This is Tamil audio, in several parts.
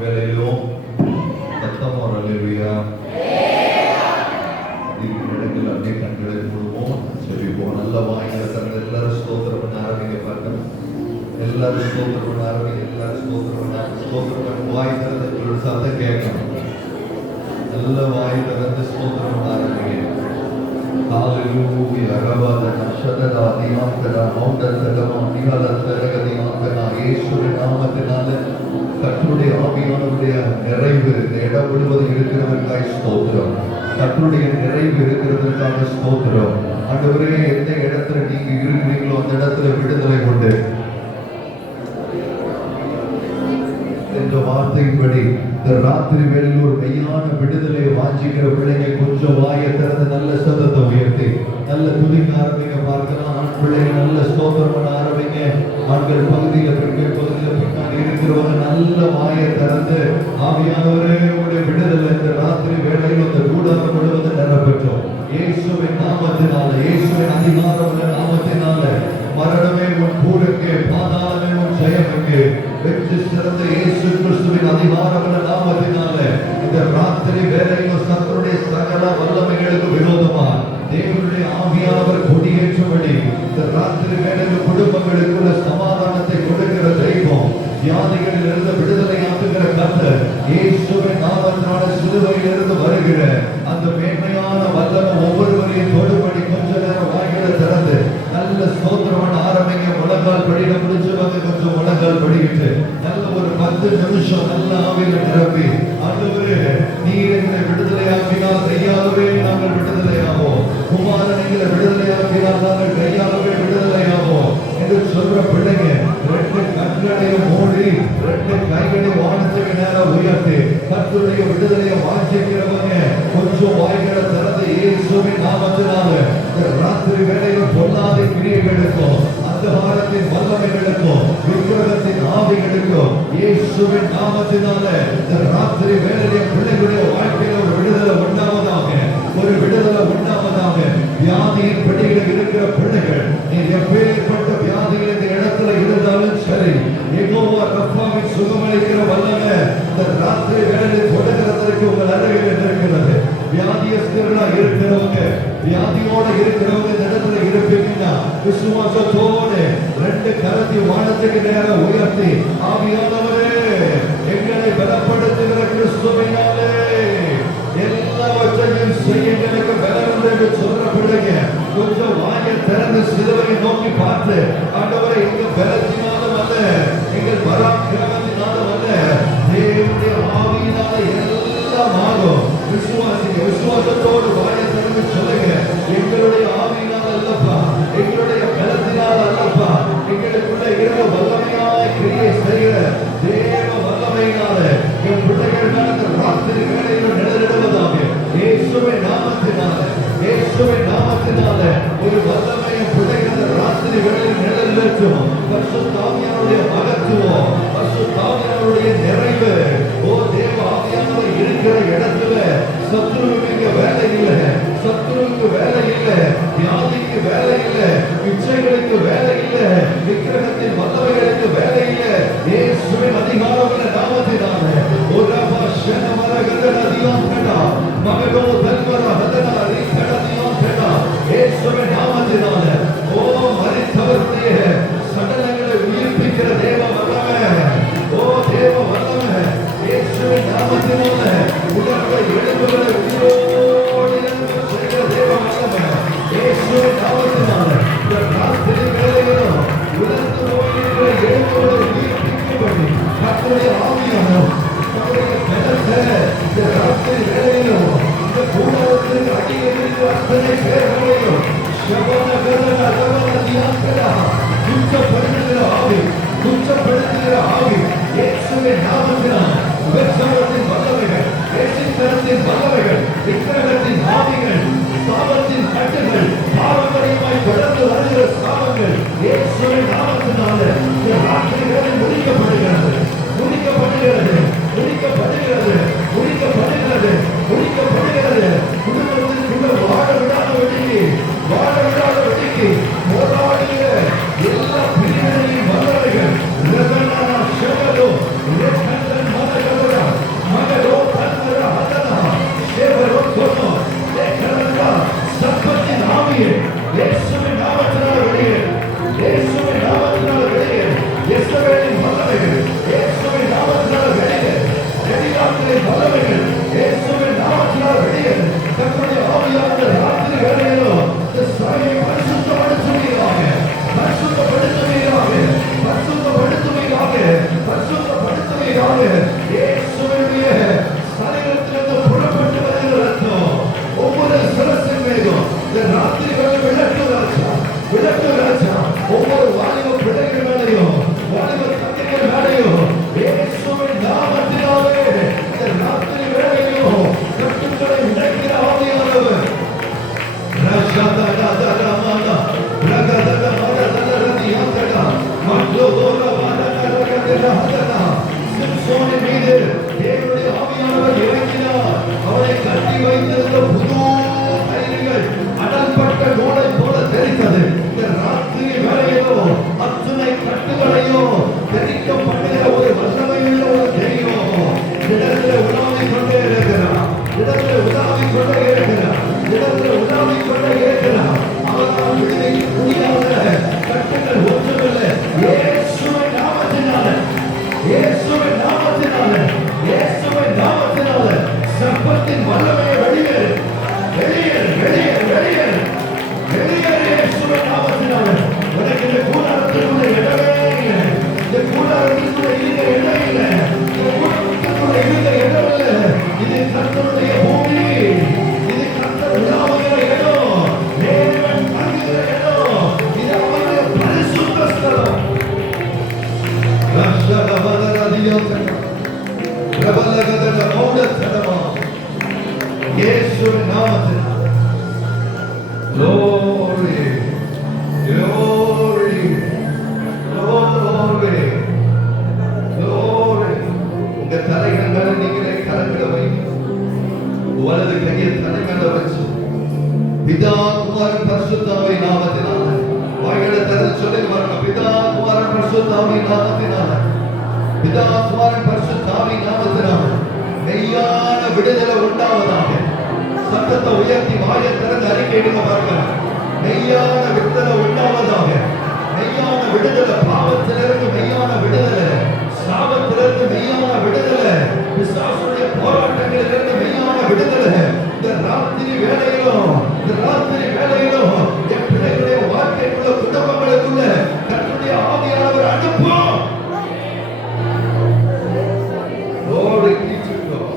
வேலையிலும் சத்தம் வரலையா இடங்கள் அப்படியே கண்களை மூடுவோம், செபிப்போம். நல்ல வாய்களை தரங்கள் எல்லாரும் ஸ்தோத்திரம் பண்ண ஆரம்பிங்க. பார்க்கணும் எல்லாரும் ஸ்தோத்திரம் பண்ண ஆரம்பிங்க. எல்லாரும் ஸ்தோத்திரம் பண்ண வாய் திறந்து சத்தம் கேட்கணும். நல்ல வாய் திறந்து ஸ்தோத்திரம் பண்ண ஆரம்பிங்க. ஹalleluya ரபத நஷதா தியாந்தரா மௌண்டதலமா நிகாலதரக தியாந்தரா இயேசுவின் நாமத்தினால கர்த்தருடைய ஆவியானவருடைய நிறைவு இந்த இடம் முழுவதும் இருக்கிறதற்காக ஸ்தோத்திரம். கர்த்தருடைய நிறைவு இருக்கிறதற்காக ஸ்தோத்திரம். ஆண்டவரே, எந்த இடத்துல நீங்க இருக்கிறீங்களோ அந்த இடத்துல விடுதலை கொண்டு என்ற வார்த்தையின்படி இந்த ராத்திரி வேளையில் ஒரு மெய்யான விடுதலை வாஞ்சிக்கிற பிள்ளைங்க கொஞ்சம் வாயை திறந்து நல்ல சத்தத்தை உயர்த்தி நல்ல துதிக்க ஆரம்பிங்க. பார்க்கலாம், ஆண் பிள்ளைங்க நல்ல ஸ்தோத்திரம் பண்ண ஆரம்பிங்க. ஆண்கள் பகுதியில் பெண்கள் பகுதியில் பின்னாடி இருக்கிறவங்க நல்ல வாயை திறந்து ஆவியானவரே உங்களுடைய விடுதலை இந்த ராத்திரி வேளையில் அந்த கூடாரம் முழுவதும் நிரப்பெற்றோம். இயேசுவின் நாமத்தினால, இயேசுவின் அதிகாரமுள்ள நாமத்தினால மரணமே உன் கூடுக்கு, பாதாளமே உன் ஜெயமுக்கு, வெற்றி சிறந்த இயேசு கிறிஸ்துவின் அதிகாரமுள்ள நாமத்தினால இந்த ராத்திரி வேளையில் சத்துருடைய சகல வல்லமைகளுக்கு விரோதமா தேவனுடைய ஆவியானவர் கொடியேற்றும்படி இந்த ராத்திரி வேளையில் குடும்பங்களுக்குள்ள சமாதானத்தை கொடுக்கிற தெய்வம், வியாதிகளில் இருந்து விடுதலையாக்குகிற கர்த்தர், இயேசுவின் நாமத்தினால சிலுவையில் இருந்து வருகிற அந்த மேன்மையான வல்லமை ஒவ்வொருவரையும் தொடுபடி கொஞ்ச நேரம் வாய்களை திறந்து நல்ல ஸ்தோத்திரமான ஆரம்பிங்க. முழங்கால் படியில முடிஞ்சவங்க கொஞ்சம் முழங்கால் படிக்கிட்டு நல்ல ஒரு 10 நிமிஷம் நல்ல ஆவியில நிரப்பி, ஆண்டவரே நீர் எங்களை விடுதலையாக்கினால் கையாகவே நாங்கள் விடுதலையாவோம், குமாரன் எங்களை விடுதலையாக்கினால் நாங்கள் கையாகவே விடுதலையாவோம் என்று சொல்ற பிள்ளைங்க 2 கண்களையும் மூடி 2 கைகளையும் வானத்துக்கு நேரம் உயர்த்தி கர்த்தருடைய விடுதலையை வாஞ்சிக்கிறவங்க கொஞ்சம் வாய்களை திறந்து இயேசுவின் நாமத்தினால இந்த ராத்திரி வேளையில் பொல்லாத கிரியைகளுக்கும் அந்தகாரத்தின் வல்லமைகளுக்கும் விக்கிரகத்தின் ஆவிகளுக்கும் இயேசுவின் நாமத்தினால இந்த ராத்திரி வேளையிலே பிள்ளைகளுடைய வாழ்க்கையில ஒரு விடுதலை உண்டாவதாக, ஒரு விடுதலை உண்டாவதாக. வியாதியின் பிடியில் இருக்கிற பிள்ளைகள், நீ எப்பேற்பட்ட வியாதிகள் இந்த இடத்துல இருந்தாலும் சரி, யெகோவா ரப்பாவின் சுகமளிக்கிற வல்லமை இந்த ராத்திரி வேளையில் கொடுக்கிறதற்கு உங்கள் அருகில் இருக்கிறது. வியாதியஸ்தர்களா இருக்கிறவங்க, வியாதியோட இருக்கிறவங்க இந்த இடத்துல இருப்பீங்கன்னா விசுவாசத்தோடு 2 கரத்தை வானத்துக்கு நேரம் உயர்த்தி, ஆவியானவரே எங்களை பலப்படுத்துகிற கிறிஸ்துவினாலே எல்லாவற்றையும் செய்ய எனக்கு பலம் என்று சொல்ற பிள்ளைங்க கொஞ்சம் வாயை திறந்து சிலுவையை நோக்கி பார்த்து, ஆண்டவரை எங்க பலத்தினாலும் அல்ல, எங்கள் பராக்கிரமத்தினாலும் அல்ல, தேவனுடைய ஆவியினால எல்லாம் ஆகும். விசுவாசிங்க, விசுவாசத்தோடு வாயை திறந்து சொல்லுங்க, எங்களுடைய ஆவியினால் அல்லப்பா, எங்களுடைய பலத்தினால் அல்லப்பா, எங்களுக்குள்ள இருந்த வல்லமையாய் கிரியை செய்கிற தேவ வல்லமையினால என் பிள்ளைகள் ராத்திரி வேளையில் நிழலிடுவதாக இயேசுவின் நாமத்தினால, இயேசுவின் நாமத்தினால ஒரு வல்லமையை பிள்ளைகள் ராத்திரி வேளையில் நிழலிடும். பரிசுத்த ஆவியானவருடைய மகத்துவம், பரிசுத்த ஆவியானவருடைய நிறைவு, ஓ தேவ ஆவியானவர் இருக்கிற இடத்துல சத்துருவுக்கு இங்க வேலை இல்லை. சிம்சோனின் மீது தேவனுடைய ஆவியானவர் இறங்கினார். அவனை கட்டி வைத்திருந்த புது கயிறுகள் அடல்பட்ட நூலை போல தெரித்தது. இந்த ராத்திரி வேளையிலோ அத்தனை கட்டுகளையோ தெரிக்க பண்ணுகிற ஒரு வல்லமையுள்ள ஒரு தெய்வம் இடத்துல உலாவிக் கொண்டே இருக்கிறார். இடத்துல உலாவிக் கொண்டே இருக்கிறார். இடத்துல உலாவிக் கொண்டே இருக்கிறார். அவரால் விடுவிக்க முடியாத கட்டுகள் ஒன்றுமில்லை. இயேசுவின் நாமத்தினால, இயேசுவின் நாமத்தினால, இயேசுவின் நாமத்தினால சர்ப்பத்தின் வல்லமையை வெளியேறு, வெளியேறு, வெளியேறு, வெளியேறு, வெளியேறு. இயேசுவின் நாமத்தினால உனக்கு இந்த கூடாரத்திற்குள்ள இடமே இல்லை. இந்த கூடாரத்திற்குள்ள இருந்த இடம் இல்லை. இந்த கூடாரத்திற்குள்ள இருந்த இடம் இல்லை. இது கர்த்தருடைய பூமி. இது கர்த்தர் உலாவுகிற இடம். தேவன் தங்குகிற இடம். இது அவருடைய பரிசுத்த ஸ்தலம். இயேசுவின் நாமத்தினால glory, glory, glory, glory. உங்க தலைகள் மேல நீங்களே கரங்களை வைங்க. வலது கையை தலை மேல வச்சு பிதா குமாரன் பரிசுத்தாவின் நாமத்தினால வாய்களை திறந்து சொல்லுங்க பாருங்க. பிதா குமாரன் பரிசுத்தாவின் நாமத்தினால, பிதா குமாரன் பரிசுத்தாவின் நாமத்தினால மெய்யான விடுதலை உண்டாவதாக. சத்தத்தை உயர்த்தி வாயை திறந்து அறிக்கையிடுங்க பாருங்க. மெய்யான விடுதலை உண்டாவதாக. மெய்யான விடுதலை, பாவத்திலிருந்து மெய்யான விடுதலை, சாபத்திலிருந்து மெய்யான விடுதலை, பிசாசுடைய போராட்டங்களிலிருந்து மெய்யான விடுதலை. இந்த ராத்திரி வேளையிலும், இந்த ராத்திரி வேளையிலும் என் பிள்ளைகளுடைய வாழ்க்கைக்குள்ள, குடும்பங்களுக்குள்ள கர்த்தருடைய ஆவியானவர் அனுப்பும். Glory be to God.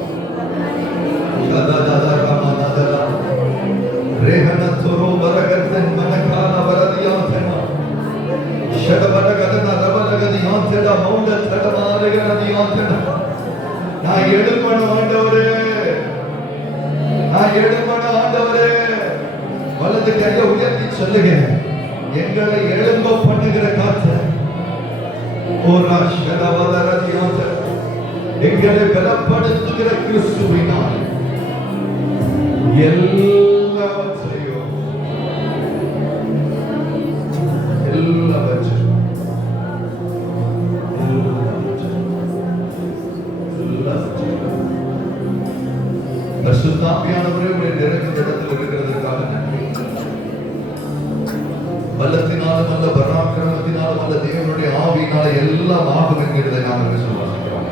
நான் எழும்பணும் ஆண்டவரே, நான் எழும்பணும் ஆண்டவரே. வலது கையை உயர்த்தி சொல்லுங்க. எங்களை எழும்ப பண்ணுகிற காற்று, எங்களை பலப்படுத்துகிற கிறிஸ்துவினால் எல்லாவற்றையும் எல்லாவற்றையும் பரிசுத்தாவியானவரே உடைய நிறைந்த இடத்தில் இருக்கிறதற்காக நன்றி. பலத்தினாலும் அல்ல, பராக்கிரமத்தினாலும் அல்ல, தேவனுடைய ஆவியினால எல்லாம் ஆகும் என்கிறதை நாங்கள் விசுவாசிக்கிறோம்.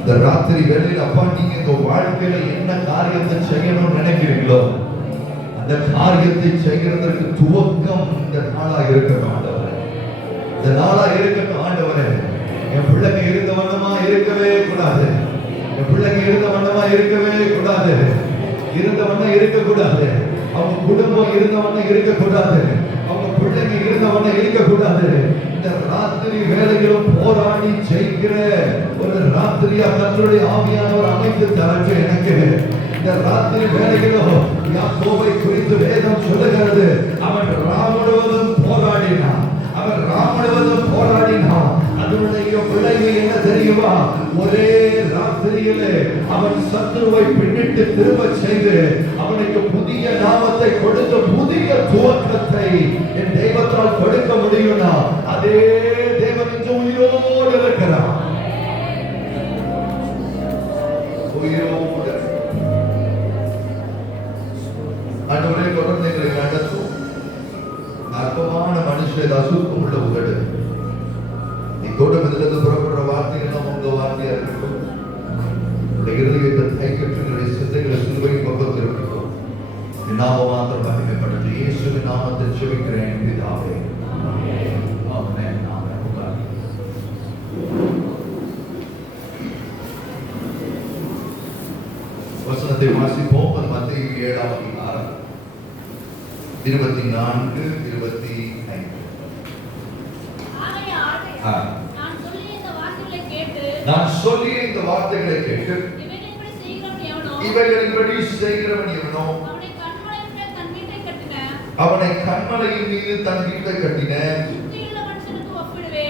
இந்த ராத்திரி வேளையில் அப்பா, நீங்க இந்த வாழ்க்கையில என்ன காரியத்தை செய்யணும்னு நினைக்கிறீங்களோ அந்த காரியத்தை செய்கிறதற்கு துவக்கம் இந்த நாளா இருக்கட்டும் ஆண்டவரே. இந்த நாளா இருக்கட்டும் ஆண்டவரே. என் பிள்ளைங்க இருந்த வண்ணமா இருக்கவே கூடாது. என் பிள்ளைங்க இருந்த வண்ணமா இருக்கவே கூடாது. இருந்த வண்ணம் இருக்கக்கூடாது. அவங்க குடும்பம் இருந்த வண்ணம் இருக்கக்கூடாது. அவங்க பிள்ளைங்க இருந்த வண்ணம் இருக்கக்கூடாது. இந்த ராத்திரி வேளையிலும் போராடி ஜெயிக்கிற ஒரு ராத்திரியா கர்த்தருடைய ஆவியானவர் அமைத்து தரச்சு எனக்கு. இந்த ராத்திரி வேளையிலும் யாக்கோபை குறித்து வேதம் சொல்லுகிறது. அவன் ராமுழுவதும் போராடினான். அவன் ராமுழுவதும் போராடினான். அதனுடைய விளைவு என்ன தெரியுமா? ஒரே ராத்திரியிலே அவன் சத்துருவை பின்னிட்டு திரும்ப செய்து அவனுக்கு புதிய நாமத்தை கொடுத்த புதிய துவக்கத்தை என் தெய்வத்தால் கொடுக்க முடியும்னா அதே தேவன் இன்று உயிரோடு இருக்கிறார். உயிரோடு ஆண்டவரே தொடர்ந்து எங்களை நடத்தும். அற்பமான மனுஷன் அசுத்தம் உள்ள உதடு இக்கோட்டத்திலிருந்து புறப்படுற வார்த்தைகள் உங்க வார்த்தையா இருக்கட்டும். இருதயத்தை கைக்கட்டுகளுடைய சிந்தைகளை சிலுவையின் பக்கத்தில் இருக்கட்டும். நாம மாத்திரம் மகிமைப்பட்டது. இயேசுவின் நாமத்தில் ஜெபிக்கிறேன் பிதாவே. ஆமென். ஆமென். வசனத்தை வாசிப்போம். அது மத்தேயு 7ஆம் அதிகாரம் 24, 25. நான் சொல்லிய இந்த வார்த்தைகளை கேட்டு இவைகளின்படி செய்கிறவன் எவனோ அவனை கன்மலையின் மீது தன் வீட்டை கட்டின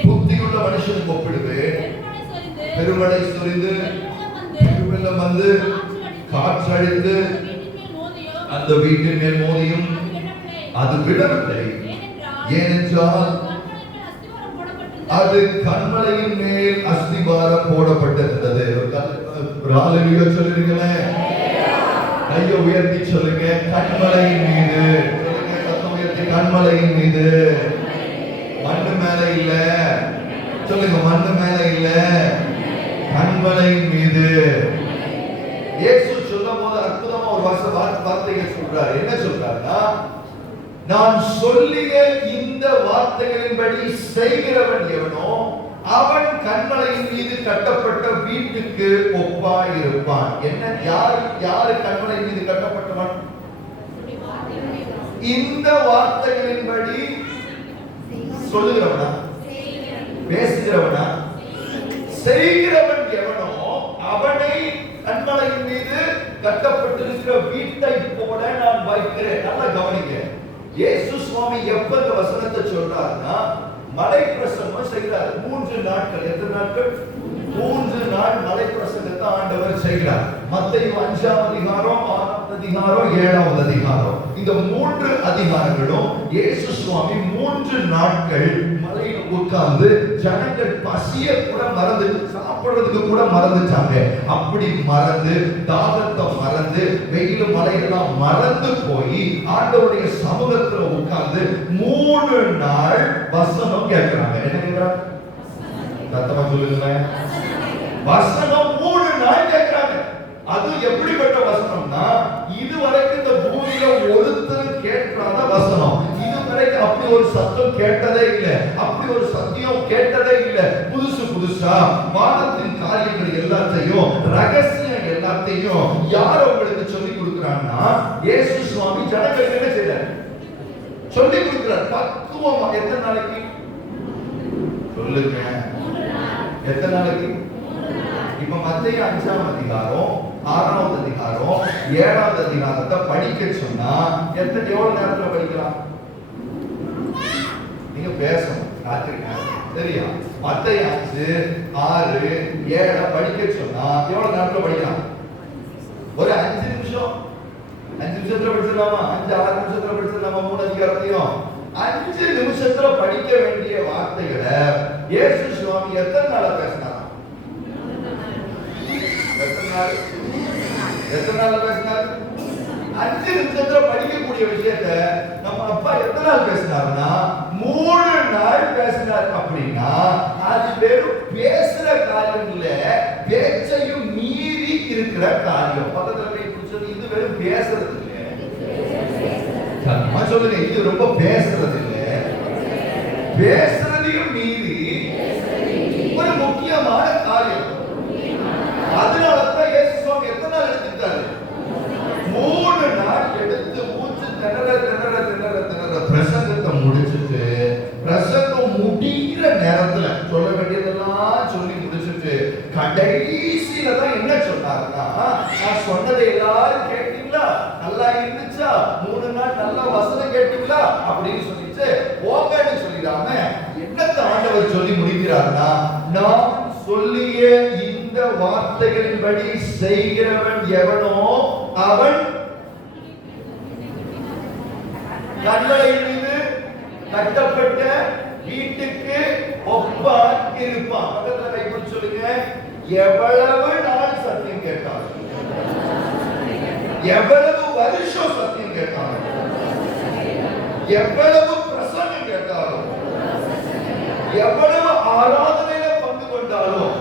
புத்தியுள்ள மனுஷனுக்கு ஒப்பிடுவேன். பெருமழை சொரிந்து பெருவெள்ளம் வந்து காற்றடித்து அந்த வீட்டின் மேல் மோதியும் அது விடவில்லை. ஏனென்றால் அது கன்மலையின் மேல் அஸ்திவாரம் போடப்பட்டிருந்தது. ஹல்லேலூயா சொல்லுங்களே, கையை உயர்த்தி சொல்லுங்க. கன்மலையின் மீது சொல்லுங்க, சத்தம் உயர்த்தி. கன்மலையின் மீது, மண்ணு மேல இல்ல. சொல்லுங்க, மண்ணு மேல இல்ல, கன்மலையின் மீது. இயேசு சொல்லும் போது அற்புதமா ஒரு வார்த்தைகள் சொல்றாரு. என்ன சொல்றாருன்னா, நான் சொல்லிய இந்த வார்த்தைகளின்படி செய்கிறவன் எவனோ அவன் கன்மலையின் மீது கட்டப்பட்ட வீட்டுக்கு ஒப்பாய் இருப்பான். என்ன, யாரு கன்மலை மீது கட்டப்பட்டவன்? இந்த வார்த்தைகளின்படி சொல்லுகிறவனா, பேசுகிறவனா? செய்கிறவன் எவனோ அவனை கன்மலையின் மீது கட்டப்பட்டிருக்கிற வீட்டை போல நான் வைக்கிறேன். நல்லா கவனிங்க. இயேசு சுவாமி எப்ப இந்த வசனத்தை சொல்றாருன்னா, மலை பிரசங்கம் செய்கிறார். 3 நாட்கள். எத்தனை நாட்கள்? 3 நாள் மலை பிரசங்கத்தை ஆண்டவர் செய்கிறார். மத்தேயு 5ஆம் அதிகாரம், 6ஆம் அதிகாரம், 7ஆம் அதிகாரம். இந்த 3 அதிகாரங்களும் இயேசு சுவாமி 3 நாட்கள் மலையில உட்கார்ந்து ஜனங்கள் பசிய கூட மறந்து, சாப்பிடுறதுக்கு கூட மறந்துட்டாங்க. அப்படி மறந்து, தாகத்தை மறந்து, வெயில் மலையெல்லாம் மறந்து போய் ஆண்டவருடைய சமூகத்துல உட்கார்ந்து 3 நாள் வசனம் கேட்கிறாங்க. என்ன கேட்கிறாங்க? சத்தமா சொல்லுங்க. வசனம் 3 நாள் கேட்கிறாங்க. அது எப்படிப்பட்ட வசனம்னா, இதுவரைக்கும் இந்த பூமியில ஒருத்தர் கேட்காத வசனம். இதுவரைக்கும் அப்படி ஒரு சத்தம் கேட்டதே இல்லை, அப்படி ஒரு சத்தியம் கேட்டதே இல்லை. புதுசு புதுசா வானத்தின் காரியங்கள் எல்லாத்தையும், ரகசியம் எல்லாத்தையும் யார் உங்களுக்கு சொல்லி கொடுக்கிறாங்கன்னா, இயேசு சுவாமி ஜனங்களுக்கு என்ன செய்றார்? சொல்லி கொடுக்கிறார். பக்குவமா. எத்தனை நாளைக்கு சொல்லுங்க? எத்தனை நாளைக்கு? இப்ப மத்தேயு 5ஆம் அதிகாரம், 6ஆம் அதிகாரம், 7ஆம் அதிகாரத்தை படிக்க சொன்னா எவ்வளவு நேரத்துல படிக்கலாம்? நீங்க பேசணும், காத்திருக்கீங்க, சரியா? மத்தேயு 5, 6, 7 படிக்க சொன்னா எவ்வளவு நேரத்துல படிக்கலாம்? ஒரு 5 நிமிஷம். 5 நிமிஷத்துல படிச்சிடலாமா? 5-6 நிமிஷத்துல படிச்சிடலாமா? 3 அதிகாரத்தையும் 5 நிமிஷத்துல படிக்க வேண்டிய வார்த்தைகளை இயேசு சுவாமி எத்தனை நாளா பேசினார்? எத்தனை நாள் பேசினார்? 5 நிமிஷத்துல படிக்கக்கூடிய விஷயத்தை நம்ம அப்பா எத்தனை நாள் பேசினார்னா 3 நாள் பேசினார். அப்படின்னா அது வெறும் பேசுற காரியம் இல்ல, பேச்சையும் மீறி இருக்கிற காரியம். பக்கத்துல போய் சொல்லி, இது வெறும் பேசுறது இல்ல. சத்தமா சொல்லுங்க, இது ரொம்ப பேசுறது இல்ல, பேசுறதையும் மீறி ஒரு முக்கியமான காரியம். அதனாலதான் இயேசு சுவாமி எத்தனை நாள் எடுத்துட்டாரு? 3 நாள் எடுத்து மூச்சு திணற திணற திணற திணற பிரசங்கத்தை முடிச்சுட்டு, பிரசங்கம் முடிகிற நேரத்துல சொல்ல வேண்டியதெல்லாம் சொல்லி முடிச்சுட்டு கடைசியில தான் என்ன சொன்னாருன்னா, நான் சொன்னதை எல்லாரும் கேட்டீங்களா? நல்லா இருந்துச்சா? 3 நாள் நல்லா வசனம் கேட்டீங்களா? அப்படின்னு சொல்லிட்டு போங்கன்னு சொல்லிடாம என்னத்தை ஆண்டவர் சொல்லி முடிக்கிறார்னா, நான் சொல்லிய இந்த வார்த்தைகளின்படி செய்கிறவன் எவனோ அவன் கன்மலையின் மீது கட்டப்பட்ட வீட்டுக்கு ஒப்பாய் இருப்பான். பக்கத்துல கைப்பிடி சொல்லுங்க. எவ்வளவு நாள் சத்தியம் கேட்டாலும், எவ்வளவு வருஷம் சத்தியம் கேட்டாலும், எவ்வளவு பிரசங்கம் கேட்டாலும், எவ்வளவு ஆராதனையில பங்கு கொண்டாலும்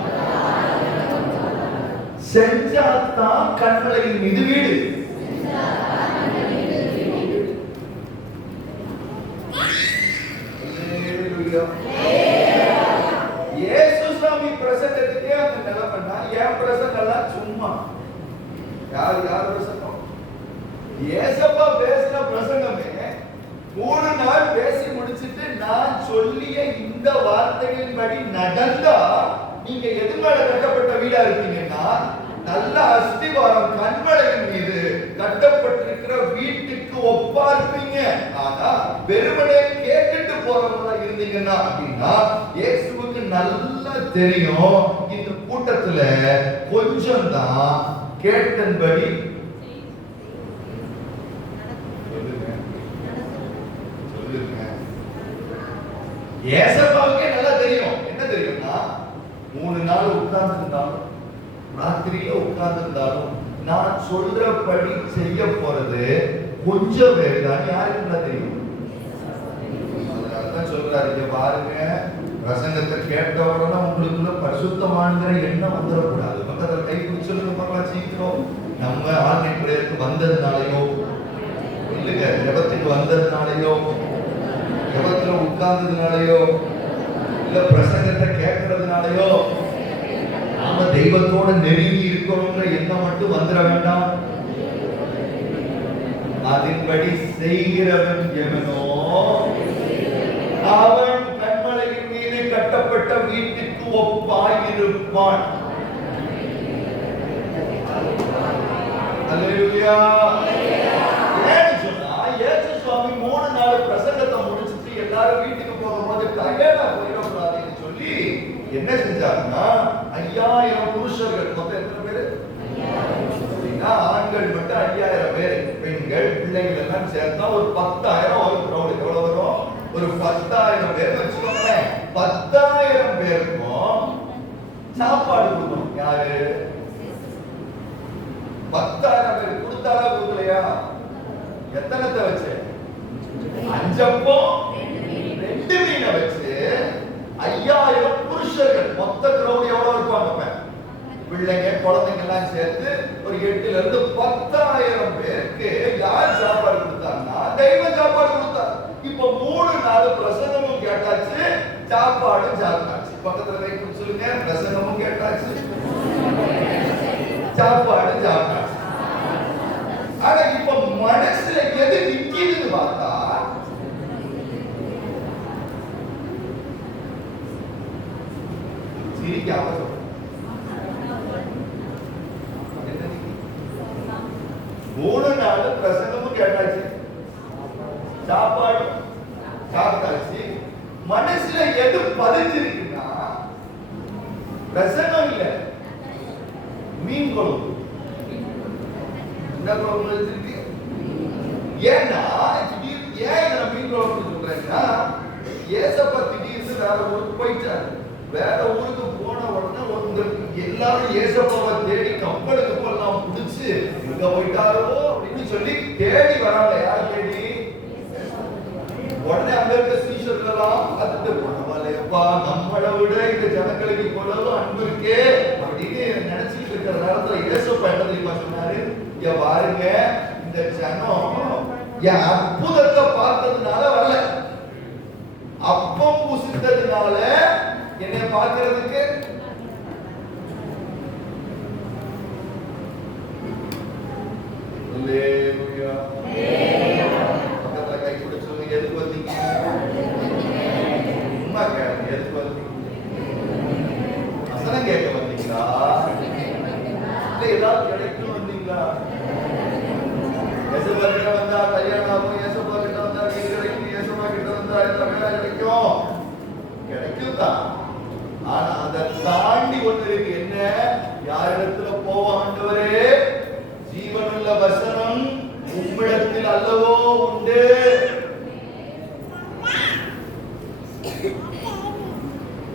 செஞ்சாத்தான் கன்மலையின் மீது வீடு. இயேசு சாமி பிரசங்கத்துக்கே அந்த நிலைமைன்னா, என் பிரசங்கம் எல்லாம் சும்மா. யார் பிரசங்கம்? ஏசப்பா பேசின பிரசங்கமே 3 நாள் பேசி முடிச்சிட்டு, நான் சொல்லிய இந்த வார்த்தைகளின்படி நடந்தா நீங்க எது மேல கட்டப்பட்ட வீடா இருக்கீங்கன்னா, நல்ல அஸ்திவாரம் கன்மலையின் மீது கட்டப்பட்டிருக்கிற வீட்டுக்கு ஒப்பா இருப்பீங்க. ஆனா வெறுமனே கேட்டுட்டு போறவங்களா இருந்தீங்கன்னா அப்படின்னா, இயேசுவுக்கு நல்லா தெரியும் இந்த கூட்டத்தை கொஞ்சம் தான் கேட்டன்படி ஏசப்பாவுக்கே நல்லா தெரியும். என்ன தெரியும்னா 3 நாள் உட்கார்ந்து இருந்தாலும் ராத்திரியில உட்கார்ந்து இருந்தாலும் நான் சொல்றபடி செய்ய போறது கொஞ்சம் பேர் தான். யாருக்கு தெரியும்? அதனாலதான் சொல்றாரு, இங்க பாருங்க, பிரசங்கத்தை கேட்ட உடனே உங்களுக்குள்ள பரிசுத்தமானங்கிற எண்ணம் வந்துடக்கூடாது. பக்கத்துல கை பிடிச்சு பார்க்கலாம். சீக்கிரம் நம்ம ஆன்லைன் பிரேயருக்கு வந்ததுனாலயோ இல்லைங்க, ஜெபத்துக்கு வந்ததுனாலயோ ஜெபத்துல உட்கார்ந்ததுனாலயோ இல்ல பிரசங்கத்தை கேட்கறதுனாலயோ நாம தெய்வத்தோட நெருங்கி இருக்கிறோம்ன்ற எண்ணம் மட்டும் வந்துட வேண்டாம். அதன்படி செய்கிறவன் எவனோ அவன் கண்மலையின் மீது கட்டப்பட்ட வீட்டுக்கு ஒப்பாயிருப்பான். அல்லேலூயா. ஏன்னு சொன்னா இயேசு சுவாமி 3 நாள் பிரசங்கத்தை முடிச்சிட்டு எல்லாரும் வீட்டுக்கு போகும்போது டயர்டா போயிடக்கூடாதுன்னு சொல்லி என்ன செஞ்சாருன்னா 5000 புருஷர்கள், மொத்தம் எத்தனை பேரு? ஆண்கள் மட்டும் 5000 பேர், பெண்கள் பிள்ளைகள் எல்லாம் சேர்த்தா ஒரு 10,000 ஒரு கிரௌட். எவ்வளவு வரும்? ஒரு 10,000 பேர் வச்சுக்கோங்க. 10,000 பேருக்கும் சாப்பாடு கொடுக்கணும். யாரு? 10,000 பேர் கொடுத்தாரா கொடுக்கலையா? எத்தனத்தை வச்சு? 5 அப்பம் 2 மீனை வச்சு 5000 புருஷர்கள். மொத்த கிரௌட் எவ்வளவு இருப்பாங்க? பிள்ளைங்க குழந்தைங்க எல்லாம் சேர்த்து ஒரு 8ல இருந்து 10,000 பேருக்கு யார் சாப்பாடு கொடுத்தாங்கன்னா தெய்வம் சாப்பாடு கொடுத்தார். இப்ப 3 நாள் பிரசங்கமும் கேட்டாச்சு, சாப்பாடும் சாப்பிட்டாச்சு. பக்கத்துல கை சொல்லுங்க, பிரசங்கமும் கேட்டாச்சு, சாப்பாடு சாப்பிட்டாச்சு. ஆனா இப்ப மனசுல எது நிக்குதுன்னு பார்த்தா சிரிக்காம 3 நாள் பிரசங்கமும் கேட்டாச்சு, சாப்பாடு சாப்பிட்டாச்சு. மனசுல எது பதிஞ்சிருக்குன்னா பிரசங்கம் இல்ல, மீன் குழம்பு. என்ன குழம்பு இருக்கு? ஏன்னா ஏன் மீன் குழம்பு சொல்றேன்னா, ஏசப்பா திடீர்னு வேற ஊருக்கு போயிட்டாரு. வேற ஊருக்கு போன உடனே எல்லாரும் ஏசப்பாவை தேடி கப்பலுக்கு போலாம் புடிச்சு எங்க போயிட்டாரோ அப்படின்னு சொல்லி தேடி வராங்க. யார் தேடி? உடனே அங்க இருக்க சீஷர்கள் எல்லாம் பார்த்துட்டு பரவாயில்லையப்பா, நம்மளை விட இந்த ஜனங்களுக்கு இவ்வளவு அன்பு இருக்கே அப்படின்னு நினைச்சிட்டு இருக்கிற நேரத்துல ஏசப்பா என்ன தெரியுமா சொன்னாரு? இங்க பாருங்க, இந்த ஜனம் என் அற்புதத்தை பார்த்ததுனால வரல, அப்பம் புசித்ததுனால என்னை பார்க்கிறதுக்கு பக்கத்துல கை கூட சொல்லுங்க, எதுக்கு வந்தீங்க? உண்மை கேளுங்க, எதுக்கு வந்தீங்க? வசனம் கேட்க வந்தீங்களா? இல்ல ஏதாவது கிடைக்கும் வந்தீங்களா? ஏசப்பா கிட்ட வந்தா கல்யாணம் ஆகும், ஏசப்பா கிட்ட வந்தா வீடு கிடைக்கும், ஏசப்பா கிட்ட வந்தா எல்லாம் வேலை கிடைக்கும், கிடைக்கும் தான். ஆனா அதை தாண்டி ஒண்ணு இருக்கு. என்ன? யாரிடத்துல போவோம்? ஆண்டவரே, ஜீவனுள்ள வசனம் உம்மிடத்தில் அல்லவோ உண்டு.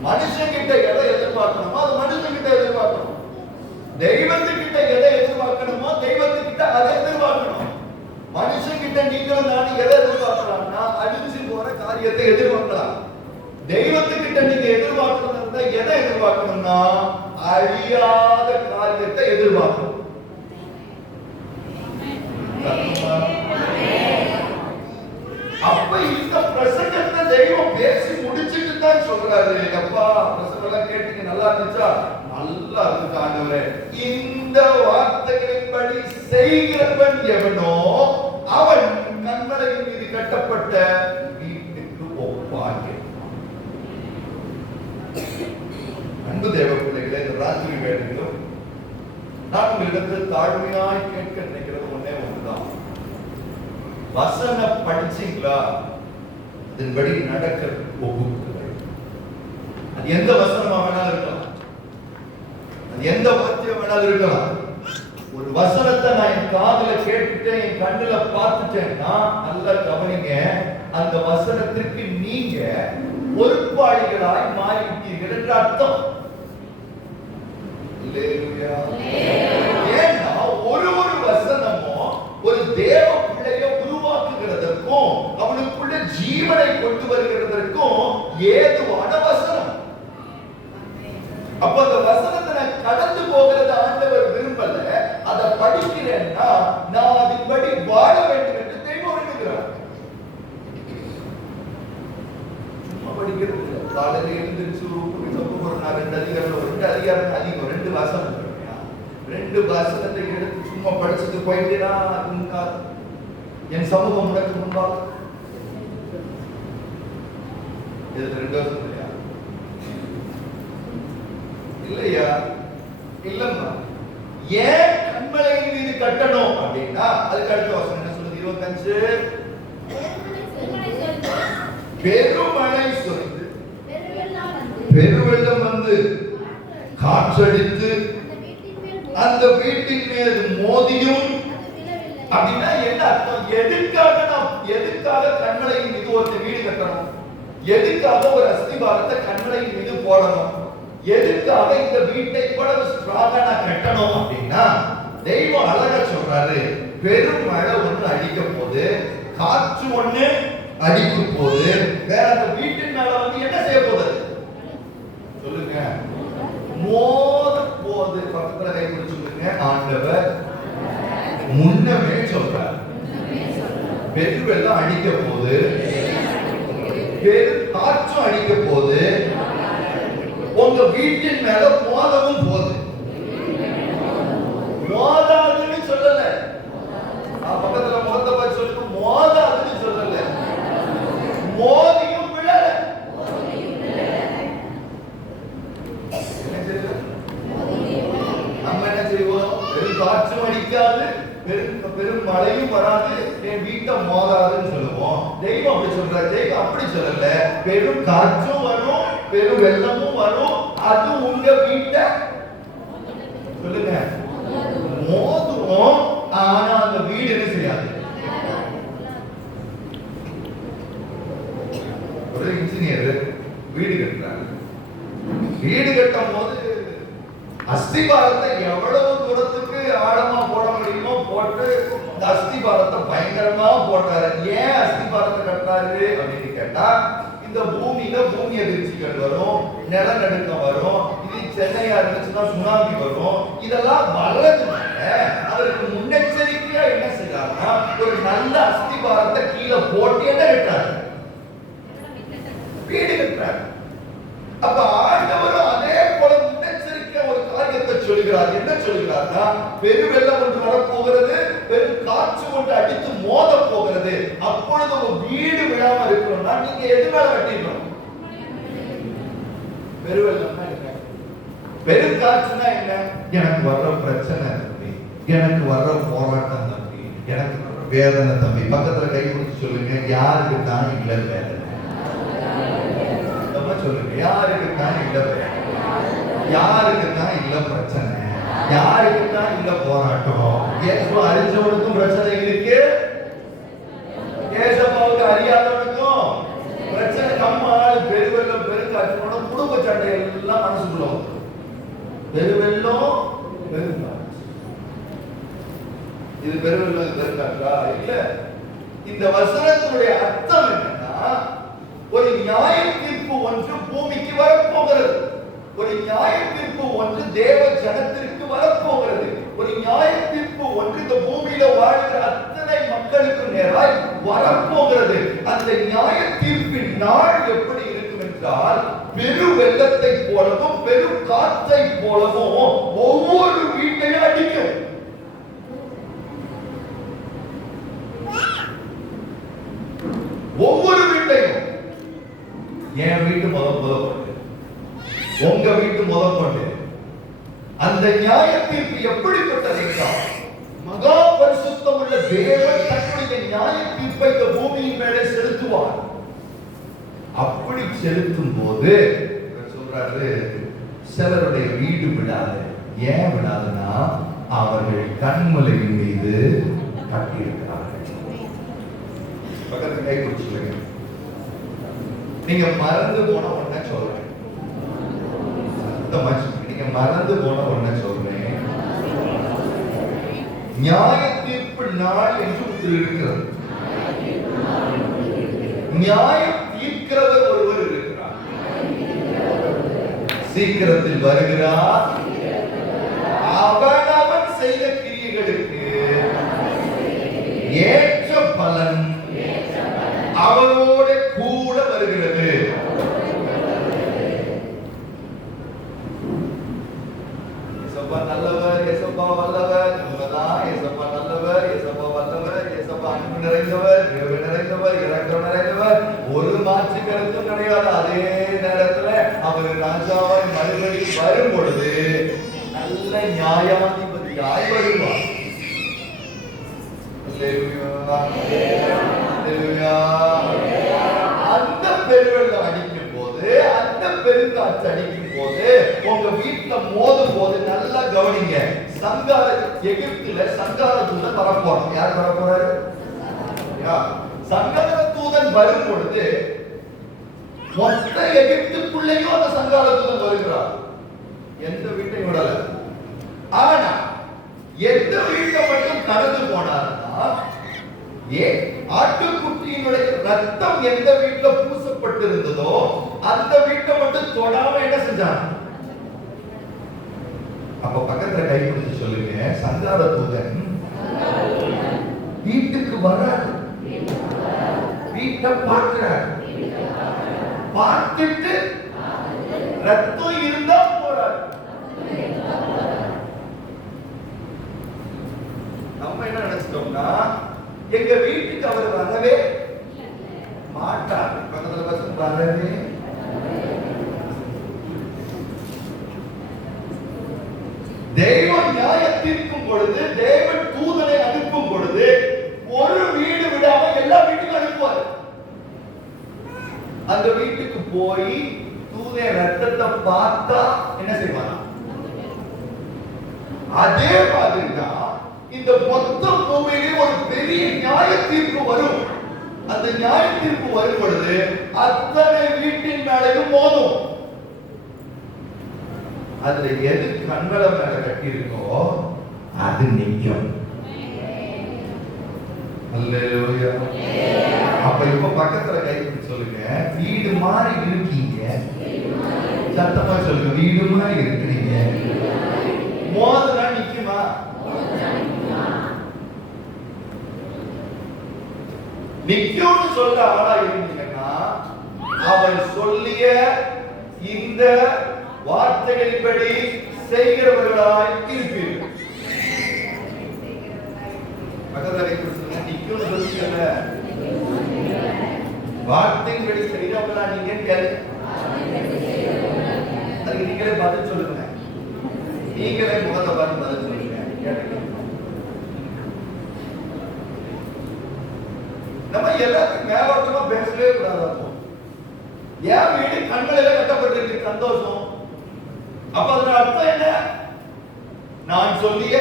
மனுஷங்கிட்ட எதை எதிர்பார்க்கணுமோ அது மனுஷங்கிட்ட எதிர்பார்க்கணும். தெய்வத்துக்கிட்ட எதை எதிர்பார்க்கணுமோ தெய்வத்துக்கிட்ட அதை எதிர்பார்க்கணும். மனுஷங்கிட்ட நீங்களும் நானும் எதை எதிர்பார்க்கலாம்னா அழிஞ்சு போற காரியத்தை எதிர்பார்க்கலாம். தெய்வத்துக்கிட்ட நீங்க எதிர்பார்க்கணும் எதை எதிர்பார்க்கணும்னா அழியாத காரியத்தை எதிர்பார்க்கணும். அப்ப இந்த பிரசங்கத்தை தெய்வம் பேசி முடிச்சுட்டு தான் சொல்றாரு, அப்பா பிரசங்கம் கேட்டீங்க, நல்லா இருந்துச்சா? நல்லா இருக்கு ஆண்டவரே. இந்த வார்த்தைகளின்படி செய்கிறவன் எவனோ அவன் கண்மலையின் மீது கட்டப்பட்ட வீட்டுக்கு ஒப்பாக. அன்பு தேவ பிள்ளைகளே, இந்த ராத்திரி வேளையிலும் நான் உங்களிடத்தில் தாழ்மையாய் கேட்க நினைக்கிறது ஒன்னே ஒன்றுதான். வசனம் படிச்சீங்களா? அதன்படி நடக்க ஒப்புக்கள். அது எந்த வசனமா வேணாலும் இருக்கலாம், அது எந்த வார்த்தையும் வேணாலும் இருக்கலாம். ஒரு வசனத்தை நான் என் காதுல கேட்டுட்டேன், என் கண்ணுல பார்த்துட்டேன்னா நல்லா கவனிங்க, அந்த வசனத்திற்கு நீங்க பொறுப்பாளிகளாய் மாறிவிட்டீர்கள் என்று அர்த்தம். ஏன்னா ஒரு வசனமும் ஒரு தேவ பிள்ளையை உருவாக்குகிறதற்கும் அவனுக்குள்ள ஜீவனை கொண்டு வருகிறதற்கும் ஏதுவான வசனம். அப்ப அந்த வசனத்தை நான் கடந்து போகிறது ஆண்டவர் விரும்பல. அதை படிக்கிறேன்னா நான் அதன்படி வாழ வேண்டும் என்று தெய்வம் விரும்புகிறார். சும்மா படிக்கிறது காலையில் எழுந்திருச்சு ஒரு 2 அதிகாரம் அதிகம் 2 வசனம் 2 வசனத்தை எடுத்து சும்மா படிச்சுட்டு போயிட்டேனா என் சமூகம் உனக்கு முன்பாக இது 2 வசனம் இல்லையா? இல்லம்மா. ஏன் கண்மலையின் மீது கட்டணும் அப்படின்னா அதுக்கு அடுத்த வசனம் என்ன சொல்லுது? 25 பெருமழை சொரிந்து பெருவெள்ளம் வந்து காற்றடித்து அந்த வீட்டின் மீது மோதியும் அப்படின்னா என்ன அர்த்தம்? எதுக்காக கண்மலையின் மீது ஒரு வீடு கட்டணும்? எதுக்காக ஒரு அஸ்திபாரத்தை கண்மலையின் மீது போடணும்? எதுக்காக இந்த வீட்டை இவ்வளவு ஸ்ட்ராங்கா கட்டணும் அப்படின்னா தெய்வம் அழகா சொல்றாரு. பெரும் மழை ஒண்ணு அடிக்க போது, காற்று ஒண்ணு அடிக்கும் போது, வேற அந்த வீட்டின் மேல வந்து என்ன செய்ய போகுது சொல்லுங்க? மோத போது. பக்கத்துல கை பிடிச்சு சொல்லுங்க. ஆண்டவர் முன்னமே சொல்றார். பெருவெல்லாம் அடிக்க போது, பெரும் காற்றும் அடிக்க போது, உங்க வீட்டின் மேல மோதவும் போது. மோதாதுன்னு சொல்லல. பக்கத்துல மோத பார்த்து சொல்லுங்க. மோதாதுன்னு சொல்லல. மோதியும் விழல. நம்ம என்ன செய்வோம்? பெரும் காற்றும் அடிக்காது, பெரும் மழையும் வராது, என் வீட்டை மோதாதுன்னு சொல்லுவோம். தெய்வம் அப்படி சொல்றாரு. தெய்வம் அப்படி சொல்லல. பெரும் காற்றும் வரும், பெரும் வெள்ளமும் வரும், அது உங்க வீட்டை சொல்லுங்க மோதுவோம். ஆனா அந்த வீடு என்ன செய்யாது? ஒரு இன்ஜினியர் வீடு கட்டுறாங்க. வீடு கட்டும் போது அஸ்திபாரத்தை எவ்வளவு தூரத்துக்கு ஆழமா போட முடியுமோ போட்டு இந்த அஸ்திபாரத்தை பயங்கரமா போட்டாரு. ஏன் அஸ்திபாரத்தை கட்டுறாரு அப்படின்னு கேட்டா, இந்த பூமியில பூமி அதிர்ச்சிகள் வரும், நிலநடுக்கம் வரும், இது சென்னையா இருந்துச்சுன்னா சுனாமி வரும். இதெல்லாம் வர்றதுனால அவருக்கு முன்னெச்சரிக்கையா என்ன செய்யறாருன்னா ஒரு நல்ல அஸ்திபாரத்தை கீழே போட்டு என்ன கட்டுறாரு? வீடு கட்டுறாரு. அப்ப ஆண்டவரும் அதே போல முன்னெச்சரிக்கை ஒரு காரியத்தை சொல்கிறார். என்ன சொல்கிறார்னா, பெருவெள்ளம் ஒன்று வரப்போகிறது, பெரும் காற்று ஒன்று அடித்து மோத போகிறது. அப்பொழுது ஒரு வீடு விழாம இருக்கணும்னா நீங்க எது மேல கட்டிடணும்? பெருவெள்ளம்னா என்ன? பெரும் காற்றுனா என்ன? எனக்கு வர்ற பிரச்சனை தம்பி, எனக்கு வர்ற போராட்டம் தம்பி, எனக்கு வர்ற வேதனை தம்பி. பக்கத்துல கை கொடுத்து சொல்லுங்க, யாருக்கு தான் இல்ல வேதனை? சொல்லுங்க, யாருக்கு தான் இல்ல வேதனை? யாருக்கு தான் இல்ல பிரச்சனை? யாருக்கு தான் இல்ல போராட்டம்? ஏசு அறிஞ்சவனுக்கும் பிரச்சனை இருக்கு, ஏசப்பாவுக்கு அறியாதவனுக்கும் பிரச்சனை. கம்மாள் பெருவெள்ளம் பெருங்காற்று குடும்ப சண்டை எல்லாம் மனசுக்குள்ள பெருவெள்ளம் பெருங்காற்று. இது பெருவெள்ளம் பெருங்காற்றா? இல்ல. இந்த வசனத்தினுடைய அர்த்தம் என்னன்னா, ஒரு நியாய தீர்ப்பு ஒன்று பூமிக்கு வரப்போகிறது. ஒரு நியாய தீர்ப்பு ஒன்று தேவ ஜனத்திற்கு வரப்போகிறது. ஒரு நியாய தீர்ப்பு ஒன்று இந்த பூமியில வாழ்கிற அத்தனை மக்களுக்கு நேராய் வரப்போகிறது. அந்த நியாய தீர்ப்பின் நாள் எப்படி இருக்கும் என்றால், பெரு வெள்ளத்தை போலவும் பெரும் காற்றை போலவும் ஒவ்வொரு வீட்டையும் அடிக்கும். ஒவ்வொரு வீட்டையும். என் வீட்டு முதல் உங்க வீட்டு முதல் அந்த நியாய தீர்ப்பு எப்படிப்பட்டது? மகா பரிசுத்தம் உள்ள தேவன் தன்னுடைய நியாய தீர்ப்பை இந்த பூமியின் மேலே செலுத்துவார். அப்படி செலுத்தும் போது சொல்றாரு, சிலருடைய வீடு விடாது. ஏன் விடாதுன்னா அவர்கள் கண்மலையின் மீது கட்டியிருக்கிறார்கள். பக்கத்துல கை பிடிச்சுங்க. நீங்க மறந்து போன ஒன்ன சொல்றேன். நீங்க மறந்து போன ஒன்ன சொல்றேன். நியாய தீர்ப்பு நாள் என்று ஒன்று இருக்கிறது. நியாயம் தீர்க்கிறவர் ஒருவர் இருக்கிறார். சீக்கிரத்தில் வருகிறார். அவனவன் செய்த கிரியைகளுக்கு ஏற்ற பலன் அவரோட கூட வருகிறது. ஏசப்பா நல்லவர், ஏசப்பா வல்லவர், நம்மதான் ஏசப்பா நல்லவர், ஏசப்பா வல்லவர், ஏசப்பா அன்பு நிறைந்தவர், கிருபை நிறைந்தவர், இரக்கம் நிறைந்தவர், ஒரு மாற்று கருத்தும் கிடையாது. அதே நேரத்துல அவர் ராஜாவாய் மறுபடியும் வரும் பொழுது நல்ல நியாயாதிபதியாய் வருவார். அந்த பெருவெள்ளம் அடிக்கும் போது, அந்த பெருங்காற்று அடிக்கும் போது, உங்க வீட்டுல மோதும் போது நல்லா கவனிங்க. சங்கார எகிப்துல சங்கார தூதன் வரப்போறான். யார் வரப்போறாரு? சங்கார தூதன் வரும் பொழுது மொத்த எகிப்துக்குள்ளேயும் அந்த சங்கார தூதன் வருகிறார். எந்த வீட்டையும் விடல. ஆனா எந்த வீட்டை மட்டும் கடந்து போனார்னா, ஆட்டுக்குட்டியினுடைய ரத்தம் எந்த வீட்டுல பூசப்பட்டிருந்ததோ அந்த வீட்டை மட்டும் தொடாம என்ன செஞ்சான்? அப்ப பக்கத்துல கை பிடிச்சு சொல்லுங்க, சங்கார தூதன் வீட்டுக்கு வராது, வீட்டை பார்க்கிறார். பார்த்துட்டு ரத்தம் இருந்தா போறாரு. நம்ம என்ன நினைச்சிட்டோம்னா, எங்க வீட்டுக்கு அவர் வரவே மாட்டார். பக்கத்துல பசங்க வரவே. தெய்வம் நியாயத்திற்கும் பொழுது, தேவன் தூதனை அனுப்பும் பொழுது ஒரு வீடு விடாம எல்லா வீட்டுக்கும் அனுப்புவார். அந்த வீட்டுக்கு போய் தூதே ரத்தத்தை பார்த்தா என்ன செய்வாங்க? அதே மாதிரி தான் இந்த மொத்த பூமியிலே ஒரு பெரிய நியாய தீர்ப்பு வரும். அந்த நியாய தீர்ப்பு வரும் பொழுது அத்தனை வீட்டின் மேலையும் மோதும். அதுல எது கண்வளம் மேல கட்டி இருக்கோ அது நிற்கும். அல்லேலூயா. அப்ப இப்ப பக்கத்துல கை பிடிச்சு சொல்லுங்க, வீடு மாதிரி இருக்கீங்க. சத்தமா சொல்லுங்க, வீடு மாதிரி இருக்கிறீங்க. மோதுனா நிக்குமா? நிக்கும்னு சொல்ற ஆளா இருந்தீங்கன்னா அவர் சொல்லிய இந்த வார்த்தைகளின்படி செய்கிறவர்களாய் இருப்பீர்கள். பக்கத்துல கை பிடிச்சு சொல்லுங்க, நிக்கும்னு சொல்லிக்கல, வார்த்தையின்படி செய்கிறவர்களா நீங்க கேளுங்க. அதுக்கு நீங்களே பதில் சொல்லுங்க. நீங்களே முகத்தை பார்த்து பதில் சொல்லுங்க. நம்ம எல்லாத்துக்கும் மேலோட்டமா பேசவே கூடாது. என் வீடு கண்களில கட்டப்பட்டிருக்கு, சந்தோஷம். அப்ப அதன் அர்த்தம் என்ன? நான் சொல்லிய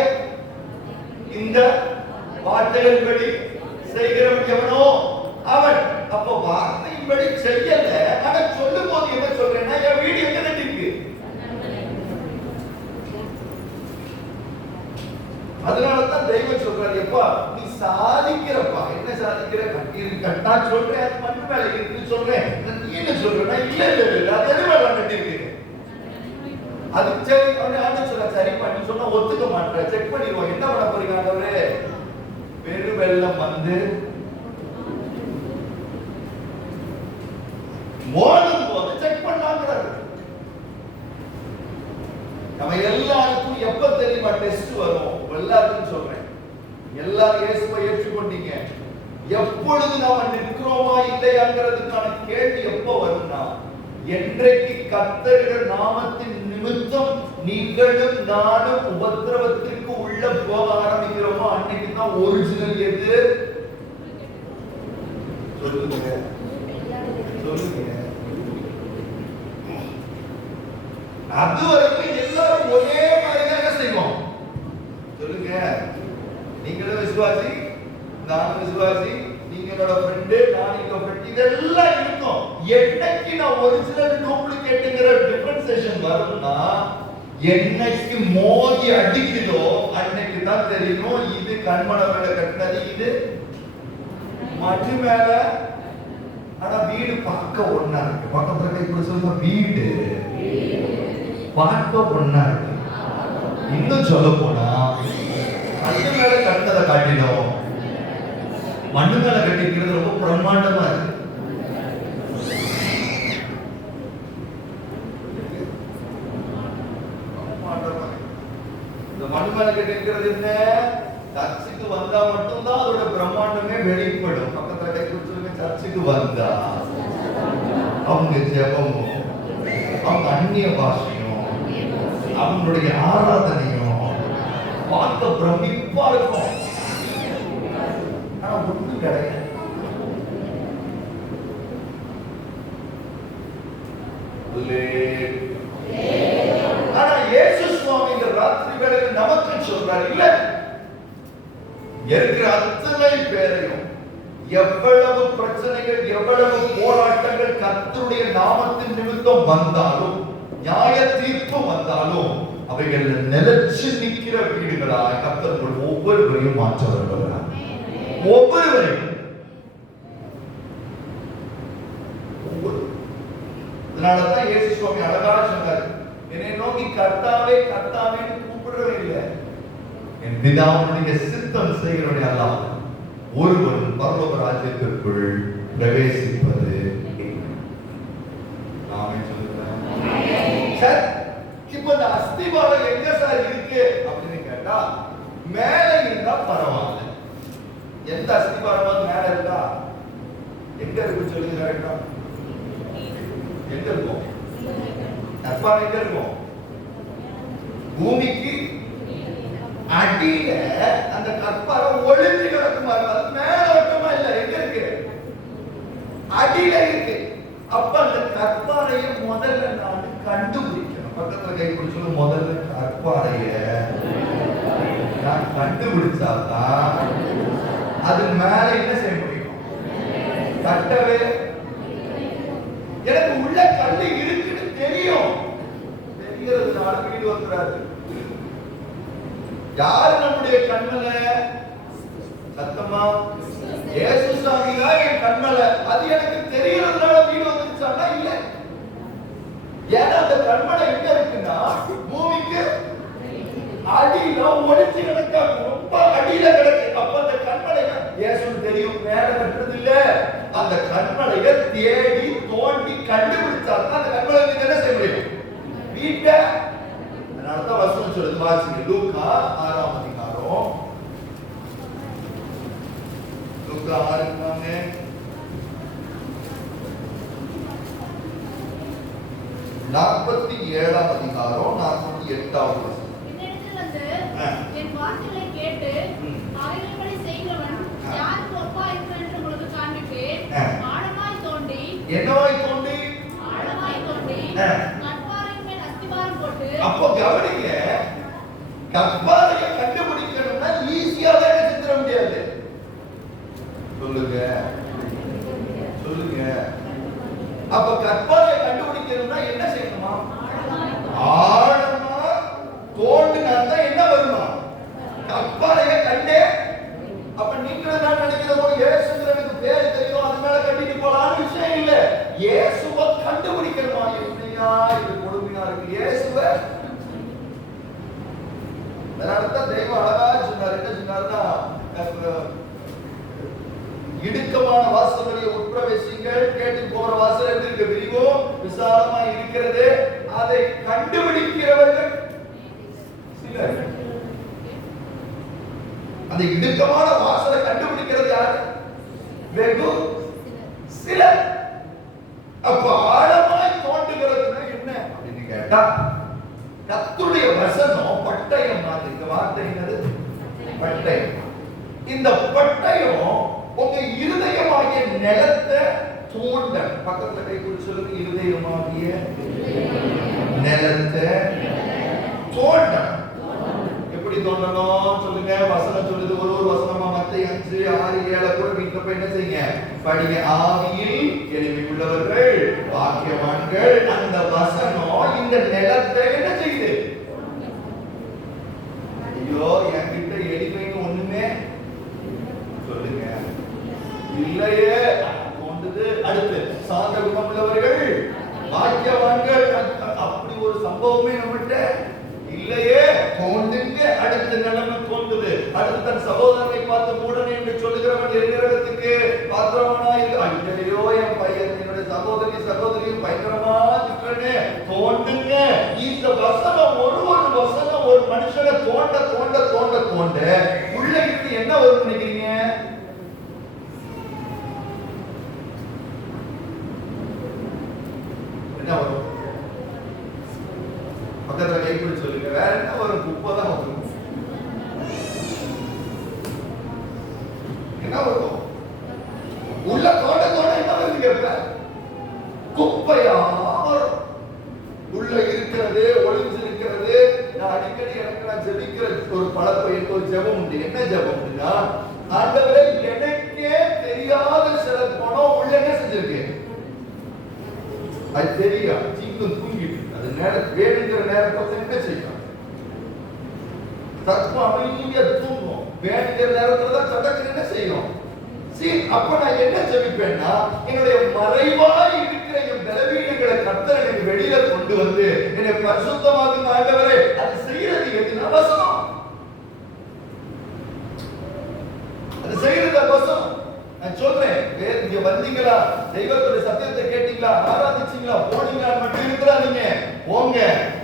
இந்த வார்த்தைகளின்படி செய்கிறவன் எவனோ அவன். அப்ப வார்த்தையின்படி செய்யல, ஆனா சொல்லும் போது என்ன சொல்றேன்னா, என் வீடு எங்க கட்டிருக்கு? அதனாலதான் தெய்வம் சொல்றாரு, எப்பா நீ சாதிக்கிறப்பா. என்ன சாதிக்கிற? கட்டா சொல்றேன், அது மண்ணு மேல இருக்குன்னு சொல்றேன். நீ என்ன சொல்றேன்னா, இல்ல இல்ல அது எது மேல கட்டிருக்கு? அது சரி ஆண்டு சொல்ல, சரி பண்ணி சொன்னா ஒத்துக்க மாட்டேன், செக் பண்ணிடுவோம். என்ன பண்ண போறீங்க ஆண்டவரே? பெரு வெள்ளம் வந்து மோதும் போது செக் பண்ணலாங்கிறாரு. நம்ம எல்லாருக்கும் எப்ப தெரியுமா டெஸ்ட் வரும்? எல்லாருக்கும் சொல்றேன், எல்லாரும் இயேசுவை ஏற்றுக்கொண்டீங்க. எப்பொழுது நாம நிற்கிறோமா இல்லையாங்கிறதுக்கான கேள்வி எப்ப வரும்னா, என்றைக்கு கர்த்தருடைய நாமத்தின் நிமித்தம் நீங்களும் நானும் உபத்திரவத்திற்கு உள்ள போக ஆரம்பிக்கிறோமோ அன்னைக்கு தான் ஒரிஜினல் எது? சொல்லுங்க சொல்லுங்க. அது வரைக்கும் எல்லாரும் ஒரே மாதிரியாக விசுவாசி, நான் விசுவாசி, நீங்க என்னோட ஃப்ரெண்டு, நான் உங்க ஃப்ரெண்ட், இதெல்லாம் இருக்கும். என்னைக்கு நான் ஒரிஜினல் டூப்ளிகேட்ங்கற டிஃபரன்சியேஷன் வரும்னா, என்னைக்கு மோதி அடிக்குதோ அன்னைக்கு தான் தெரியும் இது கண்மலை மேல கட்டினது, இது மண்ணு மேல. ஆனா வீடு பார்க்க ஒண்ணா இருக்கு. பக்கத்துல இப்படி சொல்லுங்க, வீடு பார்க்க ஒண்ணா இருக்கு. இன்னும் சொல்ல போனா மண்ணு மேல கட்டினதை காட்டிடும் மண்ணு மேல கட்டிக்கிறது ரொம்ப பிரம்மாண்டமா இருக்கு. இந்த மண்ணு மேல கட்டிக்கிறது என்ன? சர்ச்சுக்கு வந்தா மட்டும்தான் அதோட பிரம்மாண்டமே வெளிப்படும். பக்கத்துல கை கொடுத்துருங்க, சர்ச்சுக்கு வந்தா அவங்க ஜெபமும், அவங்க அந்நிய பாஷையும், அவங்களுடைய ஆராதனையும் பார்க்க பிரமிப்பா இருக்கும். ஆனா ஒண்ணு கிடையாது. ஆனா இயேசு சுவாமி இந்த ராத்திரி வேளையில் நமக்கு சொல்றாரு, இல்ல இருக்கிற அத்தனை பேரையும், எவ்வளவு பிரச்சனைகள், எவ்வளவு போராட்டங்கள் கர்த்தருடைய நாமத்தின் நிமித்தம் வந்தாலும், நியாய தீர்ப்பு வந்தாலும், அவைகள் நிலைச்சு நிற்கிற வீடுகளாய் கர்த்தர் ஒவ்வொருவரையும் மாற்ற வருகிறார். ஒவ்வொருவரையும். அதனாலதான் இயேசு சுவாமி அழகா சொன்னார், என்னை நோக்கி கர்த்தாவே கர்த்தாவேன்னு கூப்பிடவே இல்லை, என் பிதாவுடைய சித்தம் செய்கிறவனே அல்லாமல் ஒருவன் பரலோக ராஜ்யத்திற்குள் பிரவேசிப்பது. நாமே சொல்லுகிறேன். சார், இப்ப இந்த அஸ்திவாரம் எங்க சார் இருக்கு அப்படின்னு கேட்டா, மேல இருந்தா பரவாயில்ல. எந்த அஸ்திவாரம் மேல இருக்கா? எங்க இருக்கு சொல்லுங்க கரெக்டா? எங்க இருக்கும்? கற்பாறை எங்க இருக்கும்? பூமிக்கு அடியில அந்த கற்பாறை ஒளிஞ்சு கிடக்குமா? அது மேல ஒட்டமா இல்ல, எங்க இருக்கு? அடியில இருக்கு. அப்ப அந்த கற்பாறையை முதல்ல நான் கண்டுபிடிக்கணும். பக்கத்துல கை பிடிச்சு, முதல்ல கற்பாறைய நான் கண்டுபிடிச்சாதான் அது மேல என்ன செய்ய முடியும்? கட்டவே. எனக்கு உள்ள கல்லு இருக்குன்னு தெரியும், தெரிகிறதுனால வீடு வந்துடாது. யாரு நம்முடைய கண்மல? சத்தமா இயேசு சாமி தான் என் கண்மல. அது எனக்கு தெரிகிறதுனால வீடு வந்துருச்சானா? இல்ல. ஏன்னா அந்த கண்மலை எங்க இருக்குன்னா, பூமிக்கு அடியில ஒளிச்சு கிடக்க, ரொம்ப அடியில கிடக்கு. அப்ப அந்த கண்மலை இயேசுக்கு தெரியும், மேல கட்டுறது இல்ல. அந்த கண்மலையை தேடி தோண்டி கண்டுபிடிச்சாதான் அந்த கண்மலை என்ன செய்ய முடியும்? வீட்டை. அதனாலதான் வசனம் சொல்லுது, வாசிங்க லூக்கா 6ஆம் அதிகாரம். லூக்கா 6 47ஆம் அதிகாரம் 48வது வசனம். என்னிடத்தில் வந்து என் வார்த்தைகளை கேட்டு அவைகளின்படி செய்கிறவன் யாருக்கு ஒப்பா இருக்கிறான் என்று உங்களுக்கு காண்பிப்பேன். ஆழமாய் தோண்டி, என்னவாய் தோண்டி? ஆழமாய் தோண்டி கற்பாறையின் மேல் அஸ்திவாரம் போட்டு. அப்போ கவனிங்க, கற்பாறையை கண்டுபிடிக்கணும்னா ஈஸியாவே செஞ்சிட முடியாது. சொல்லுங்க சொல்லுங்க. அப்ப கற்பாறையை கண்டுபிடிக்கணும்னா என்ன செய்யணுமா? ஆழமா தோண்டினா தான் என்ன வருமா? கற்பாறையை கண்டே. அப்ப நீங்களும் நான் நினைக்கிறதோ இயேசுங்கிறதுக்கு பேர் தெரியும், அது மேல கட்டிட்டு போலான்னு விஷயம் இல்ல. இயேசுவை கண்டுபிடிக்கணுமா? என்னையா இது கொடுமையா இருக்கு இயேசுவை. அதனாலதான் தெய்வம் அழகா சொன்னார். என்ன சொன்னாருன்னா, இடுக்கமான வாசல்களை உட்பிரவேசிங்கள், கேட்டு போற வாசல் இருக்கு விரிவோ விசாலமா இருக்கிறது, அதை கண்டுபிடிக்கிறவர்கள் சிலர். அந்த இடுக்கமான வாசலை கண்டுபிடிக்கிறது யாரு? வெகு சிலர். அப்ப ஆழமாய் தோண்டுகிறதுனா என்ன அப்படின்னு கேட்டா, கர்த்தருடைய வசனம் பட்டயம் மாதிரி. இந்த வார்த்தை என்னது? பட்டயம். இந்த பட்டயம் உங்க இருதயமாகிய நிலத்தை தோண்ட. பக்கத்துல கை குறிச்சு சொல்லுங்க, இருதயமாகிய நிலத்தை தோண்ட. எப்படி தோண்டணும் சொல்லுங்க? வசனம் சொல்லுது, ஒரு வசனமா வீட்டுல போய் என்ன செய்யுங்க, படிங்க. ஆவியில் எளிமை உள்ளவர்கள் பாக்கியவான்கள். அந்த வசனம் இந்த நிலத்தை என்ன செய்யுது? ஐயோ, என்கிட்ட எளிமைன்னு ஒண்ணுமே சொல்லுங்க இல்லையே கொண்டது. அடுத்து சாந்த குணமுள்ளவர்கள் பாக்கியவான்கள். அப்படி ஒரு சம்பவமே நம்மகிட்ட இல்லையே, தோன்றுங்க. அடுத்த நிலைமை தோன்றுது. அடுத்து தன் சகோதரனை பார்த்து மூடனே என்று சொல்லுகிறவன் எரிகிறதுக்கு பாத்திரமானா ஐயோ, என் பையன் என்னுடைய சகோதரியும் பயங்கரமா திட்டுறனே தோன்றுங்க. இந்த வசனம் ஒரு வசனம் ஒரு மனுஷனை தோண்ட தோண்ட தோண்ட தோண்ட உள்ள இருந்து என்ன வரும் நினைக்கிறீங்க? என்ன வரும்? பக்கத்துல கைப்பிடி சொல்லுங்க. வேற என்ன வரும்? குப்பை தான் வரும். என்ன வரும்? உள்ள தோண்ட தோண்ட என்ன வருது கேட்ப? குப்பையா வரும். உள்ள இருக்கிறது, ஒளிஞ்சிருக்கிறது. நான் அடிக்கடி நான் ஜெபிக்கிற ஒரு பழக்கம், எனக்கு ஒரு ஜெபம் உண்டு. என்ன ஜெபம் உண்டுன்னா, ஆண்டவரே, எனக்கே தெரியாத சில பணம் உள்ள என்ன செஞ்சிருக்கு, அது தெரியா சீக்கிரம் தூங்கிட்டு அது வேணுங்கிற நேரத்தை என்ன செய்யும்? தத்துவம் அமைதியா தூங்கும். வேணுங்கிற நேரத்துல தான் சட்டக்கு என்ன செய்யும்? அப்ப நான் என்ன ஜெபிப்பேன்னா, என்னுடைய மறைவாய் இருக்கிற என் பலவீனங்களை கர்த்தர் எனக்கு வெளியில கொண்டு வந்து என்னை பரிசுத்தமாக்கும் ஆண்டவரே. அது செய்யறது எதுனா வசனம். அது செய்யறது வசனம். நான் சொல்றேன், இங்க வந்தீங்களா, தெய்வத்துடைய சத்தியத்தை கேட்டீங்களா, ஆராதிச்சீங்களா, போனீங்களா மட்டும் இருக்கிறாதீங்க. போங்க,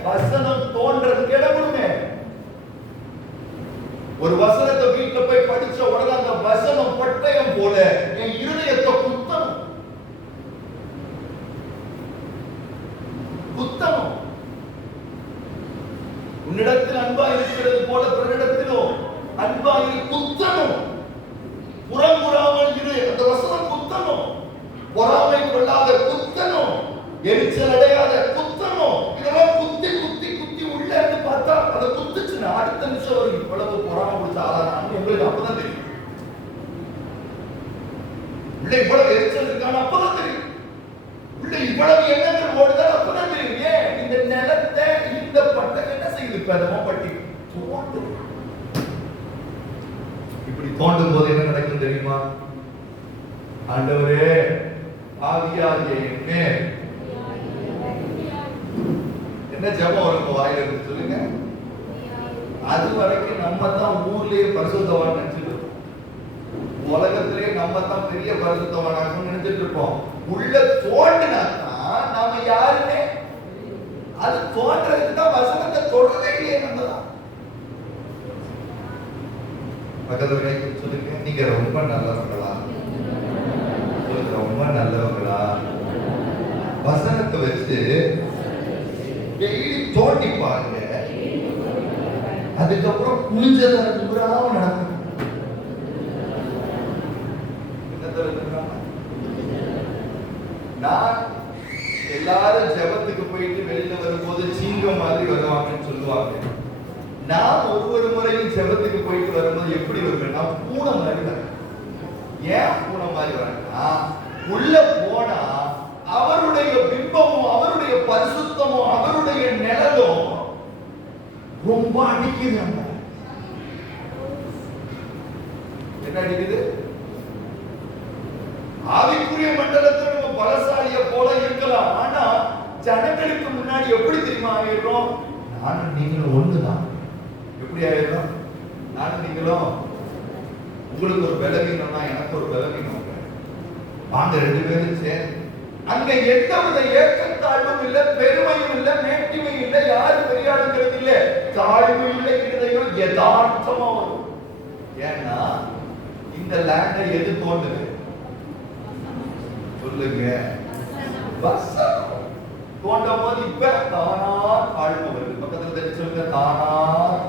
வசனம் தோன்றதுக்கு இடம் கொடுங்க. ஒரு வசனத்தை வீட்டுல போய் படிச்ச உடனே அந்த வசனம் பட்டயம் போல என் இருதயத்தை குத்தணும். குத்தணும். உன்னிடத்தில் அன்பா இருக்கிறது போல பிறனிடத்திலும் அன்பா குத்தணும். புறமுறாமல் இரு, அந்த வசனம் குத்தணும். பொறாமை கொள்ளாத குத்தணும். எரிச்சல் அடையாத குத்தணும். இதெல்லாம் குத்தி குத்தி குத்தி உள்ள இருந்து பார்த்தா அதை குத்துச்சுன்னா அடுத்த நிமிஷம் ஒரு இவ்வளவு பொறாமை பிடிச்ச ஆளானான்னு உங்களுக்கு அப்பதான் தெரியும். உள்ள இவ்வளவு எரிச்சல் இருக்கான்னு அப்பதான் தெரியும். உள்ள இவ்வளவு எண்ணங்கள் ஓடுதான் அப்பதான் தெரியும். ஏன் இந்த நிலத்தை இந்த பட்டம் என்ன செய்யுது? பெருமா பட்டி தோண்டு. இப்படி தோண்டும் போது என்ன நடக்கும் தெரியுமா? ஆண்டவரே, ஆவியாகிய என்னே, என்ன ஜெபம் வரும் வாயில இருந்து சொல்லுங்க. அது வரைக்கும் நம்ம தான் ஊர்லயே பரிசுத்தவான் நினைச்சிட்டு இருக்கோம். உலகத்திலேயே நம்ம தான் பெரிய பரிசுத்தவானாக நினைச்சிட்டு இருப்போம். உள்ள தோண்டினாதான் நாம யாருமே. அது தோன்றதுக்கு தான் வசனத்தை தொடரவே இல்லையே. நம்ம தான் பக்கத்துல கை சொல்லுங்க, நீங்க ரொம்ப நல்லவங்களா? ரொம்ப நல்லவங்களா? வசனத்தை வச்சு டெய்லி தோண்டி பாருங்க. அதுக்கப்புறம் குளிஞ்சதை தூராம நடக்கும். நான் எல்லாரும் ஜெபத்துக்கு போயிட்டு வெளியில வரும்போது சீங்கம் மாதிரி வருவாங்கன்னு சொல்லுவாங்க. நான் ஒவ்வொரு முறையும் ஜெபத்துக்கு போயிட்டு வரும்போது எப்படி வருவேன்னா பூனை மாதிரி வரேன். ஏன் பூனை மாதிரி வரேன்னா, உள்ள போனா அவருடைய பிம்பமும் அவருடைய பரிசுத்தமும் அவருடைய நிழலும் ரொம்ப அடிக்குது. என்ன அடிக்குது? ஆவிக்குரிய மண்டலத்தில் நம்ம பலசாலிய போல இருக்கலாம். ஆனா ஜனங்களுக்கு முன்னாடி எப்படி தெரியுமா ஆயிடுறோம்? நானும் நீங்களும் ஒண்ணுதான். எப்படி ஆயிடுறோம்? நானும் நீங்களும், உங்களுக்கு ஒரு பலவீனம்னா எனக்கு ஒரு பலவீனம். வாங்க ரெண்டு பேரும் சேர்ந்து அங்க எந்தவித ஏற்றத்தாழ்வும் இல்ல, பெருமையும் இல்ல, மேட்டிமையும் இல்ல, யாரும் பெரியாளுங்கிறது இல்ல, தாழ்வு இல்லை, இருதயம் யதார்த்தமா வரும். ஏன்னா இந்த லேண்டை எது தோன்றுது சொல்லுங்க? வசனம் தோண்டும் போது இப்ப தானா தாழ்வு வருது. பக்கத்துல தெரிஞ்சு சொல்லுங்க, தானா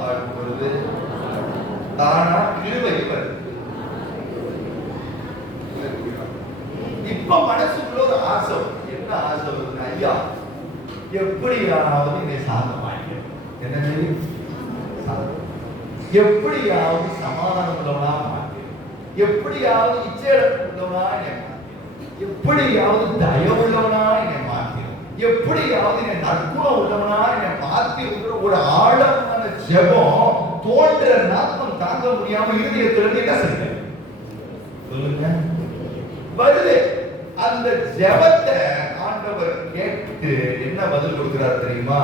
தாழ்வு வருது, தானா கிருபை வருது. இப்ப மனசுக்குள்ள ஒரு ஆசை. என்ன ஆசை வருது? ஐயா, எப்படியாவது என்னை சாந்தமாங்க, என்ன எப்படியாவது சமாதானம் உள்ளவனா மாட்டேன், எப்படியாவது இச்சையடக்கமுள்ளவனா என்னை மாத்திரும், எப்படியாவது தயவுள்ளவனா என்னை மாத்திரும், எப்படியாவது என்னை நற்குணம் உள்ளவனா என்னை மாத்திருக்கிற ஒரு ஆழமான ஜெபம் தோன்ற நாத்தம் தாங்க முடியாம இருதயத்திலிருந்து என்ன செய்ய சொல்லுங்க பதிலே. அந்த ஜெபத்தை ஆண்டவர் கேட்டு என்ன பதில் கொடுக்கிறார் தெரியுமா?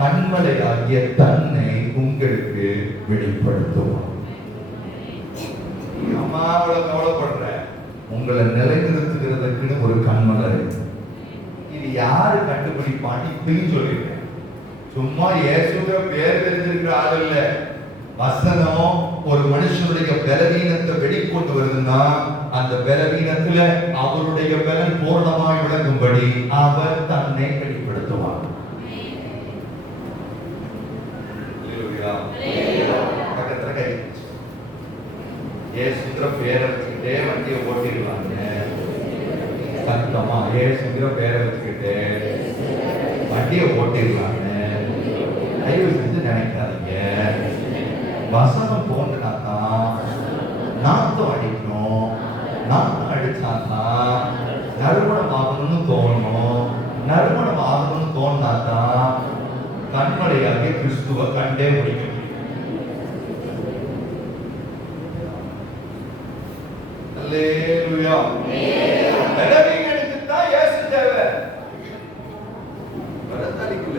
கண்மலையாகிய தன்னை உங்களுக்கு வெளிப்படுத்துவார். அம்மா அவ்வளவு கவலைப்படுற, உங்களை நிலைநிறுத்துகிறதுக்குன்னு ஒரு கண்மலை. இது யாரு கண்டுபிடிப்பான்னு இப்பயும் சொல்லிருக்கேன். சும்மா இயேசுங்கிற பேர் தெரிஞ்சிருக்கிற ஆள் இல்ல. வசனம் ஒரு மனுஷனுடைய பலவீனத்தை வெளிக்கொண்டு வருதுன்னா அந்த பலவீனத்துல அவருடைய பலன் பூர்ணமாய் விளங்கும்படி அவர் தன்னை வெளிப்படுத்துவார். பக்கத்துல கை ஏசுங்கிற பேரை வச்சுக்கிட்டே வண்டியை ஓட்டிடுவாங்க. சத்தமா ஏசுங்கிற பேரை வச்சுக்கிட்டு வண்டியை ஓட்டிடுவாங்க. தயவு செஞ்சு நினைக்காதீங்க. வசனம் தோன்றினாதான் நாத்தம் அடிக்கணும், நாத்தம் அடிச்சாதான் நறுமணம் ஆகணும்னு தோணும், நறுமணம் ஆகணும்னு தோணுனாதான் கண்மலையாகிய கிறிஸ்துவ கண்டே முடிக்க முடியும். அல்லேலூயா. பலவீனனுக்கு தான் இயேசு தேவை. பலத்தாலிக்குள்ள